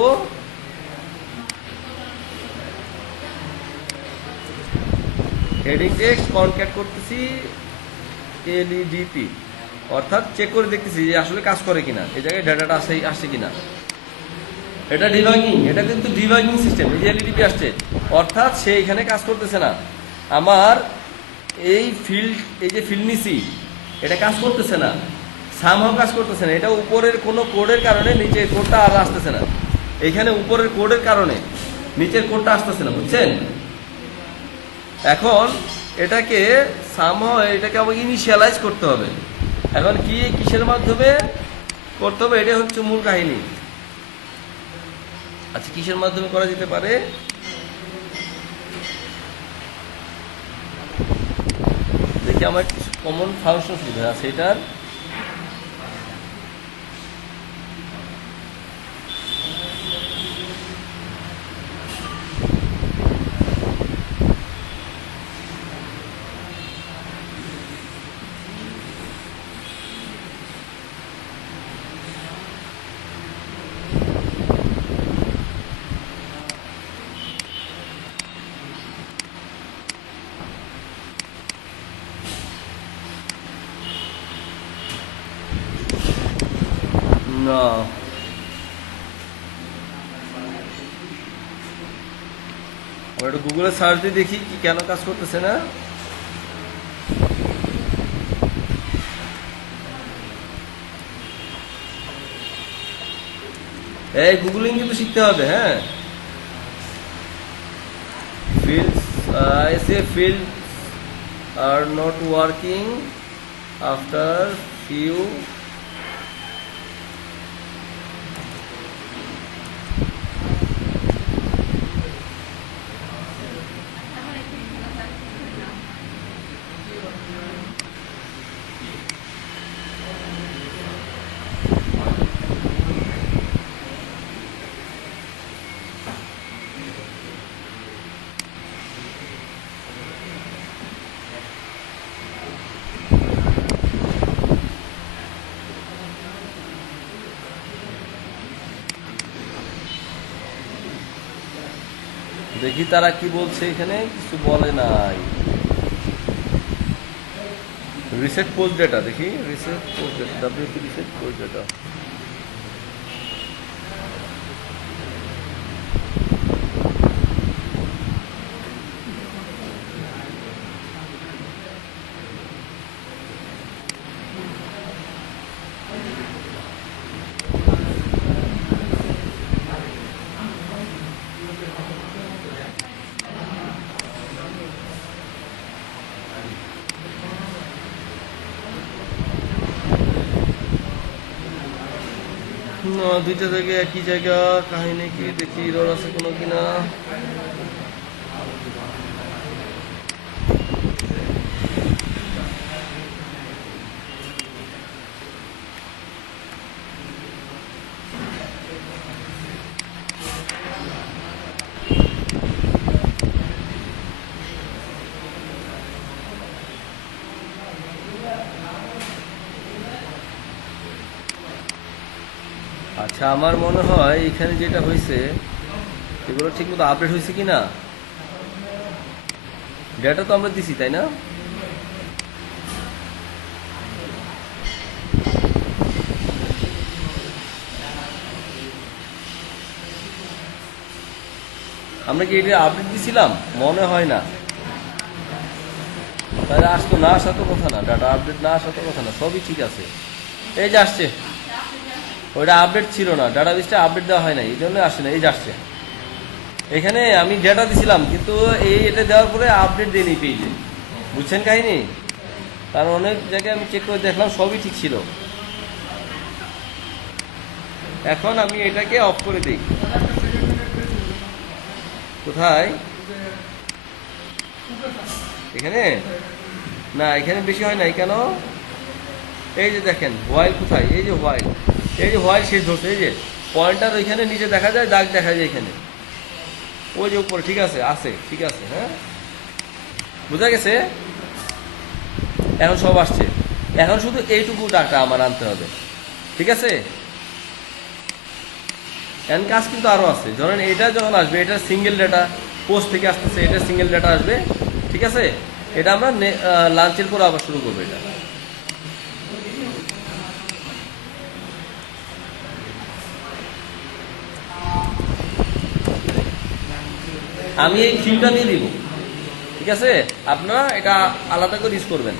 হেডিং টেক্সট কনক্যাট করতেছি এলইডিপি, অর্থাৎ চেক করে দেখতেছি যে আসলে কাজ করে কিনা, এই জায়গায় ডাটাটা আসছে কিনা। এটা ডিবাগিং, এটা কিন্তু ডিবাগিং সিস্টেম। এই যে এলইডিপি আসছে, অর্থাৎ সে এখানে কাজ করতেছে না। আমার এই যে ফিল্ড নিছি, এটা কাজ করতেছে না, সামহাও কাজ করতেছে না। এটা উপরের কোনো কোডের কারণে নিচের কোডটা আর আসতেছে না। এখানে উপরের কোডের কারণে নিচের কোডটা আসতেছে না, বুঝছেন? এখন এটাকে এটাকে আমাকে ইনিশিয়ালাইজ করতে হবে। এখন কিসের মাধ্যমে করতে হবে, এটা হচ্ছে মূল কাহিনী। আচ্ছা, কিসের মাধ্যমে করা যেতে পারে? দেখি আমার কিছু কমন ফাংশন সুবিধা আছে এটার। না, আমরা একটু গুগলে সার্চ দিয়ে দেখি কি কেন কাজ করতেছে না। এই গুগলিং কিন্তু শিখতে হবে। হ্যাঁ, fields are not working after few দেখি তারা কি বলছে, এখানে কিছু বলে নাই। রিসেট পোস্ট ডেটা দেখি, reset post data, WP reset post data. না, দুইটা জায়গায় একই জায়গা, কাহিনী কি দেখি এরর আছে কোনো কিনা। আচ্ছা, আমার মনে হয় এখানে যেটা হয়েছে এগুলো ঠিক মতো আপডেট হয়েছে কিনা। ডেটা তো আমরা দিছি, তাই না? আমরা কি এটা আপডেট দিছিলাম? মনে হয় না। তাহলে আসতো না, আসা তো কথা না, ডাটা আপডেট না আসা তো কথা না, সবই ঠিক আছে। এই যে আসছে, ওইটা আপডেট ছিল না, ডাটাবেসটা আপডেট দেওয়া হয় না, এই জন্য আসে না। এই যে আসছে, এখানে আমি ডেটা দিছিলাম কিন্তু এটা দেওয়ার পরে আপডেট দিইনি পেজে, বুঝছেন কাহিনি? কারণ অনেক জায়গায় আমি চেক করে দেখলাম সবই ঠিক ছিল। এখন আমি এটাকে অফ করে দিই। কোথায়? এখানে না, এখানে বেশি হয় নাই কেন? এই যে দেখেন হোয়াইল কোথায়, এই যে হোয়াইল, এই যে হোয়াইল শেষ ধরছে, এই যে পয়েন্টার ওইখানে নিচে দেখা যায়, দাগ দেখা যায় এখানে, ওই যে উপরে। ঠিক আছে, আছে, ঠিক আছে, হ্যাঁ, বোঝা গেছে। এখন সব আসছে, এখন শুধু এইটুকু ডাটা আমার আনতে হবে, ঠিক আছে? এখন কাজ কিন্তু আরো আছে। ধরেন এটা যখন আসবে, এটা সিঙ্গেল ডাটা পোস্ট থেকে আসতেছে, এটা সিঙ্গেল ডাটা আসবে, ঠিক আছে? এটা আমরা লাঞ্চের পর আবার শুরু করবো। এটা আমি এই থিমটা নিয়ে দিব, ঠিক আছে? আপনারা এটা আলাদা করে ইউজ করবেন।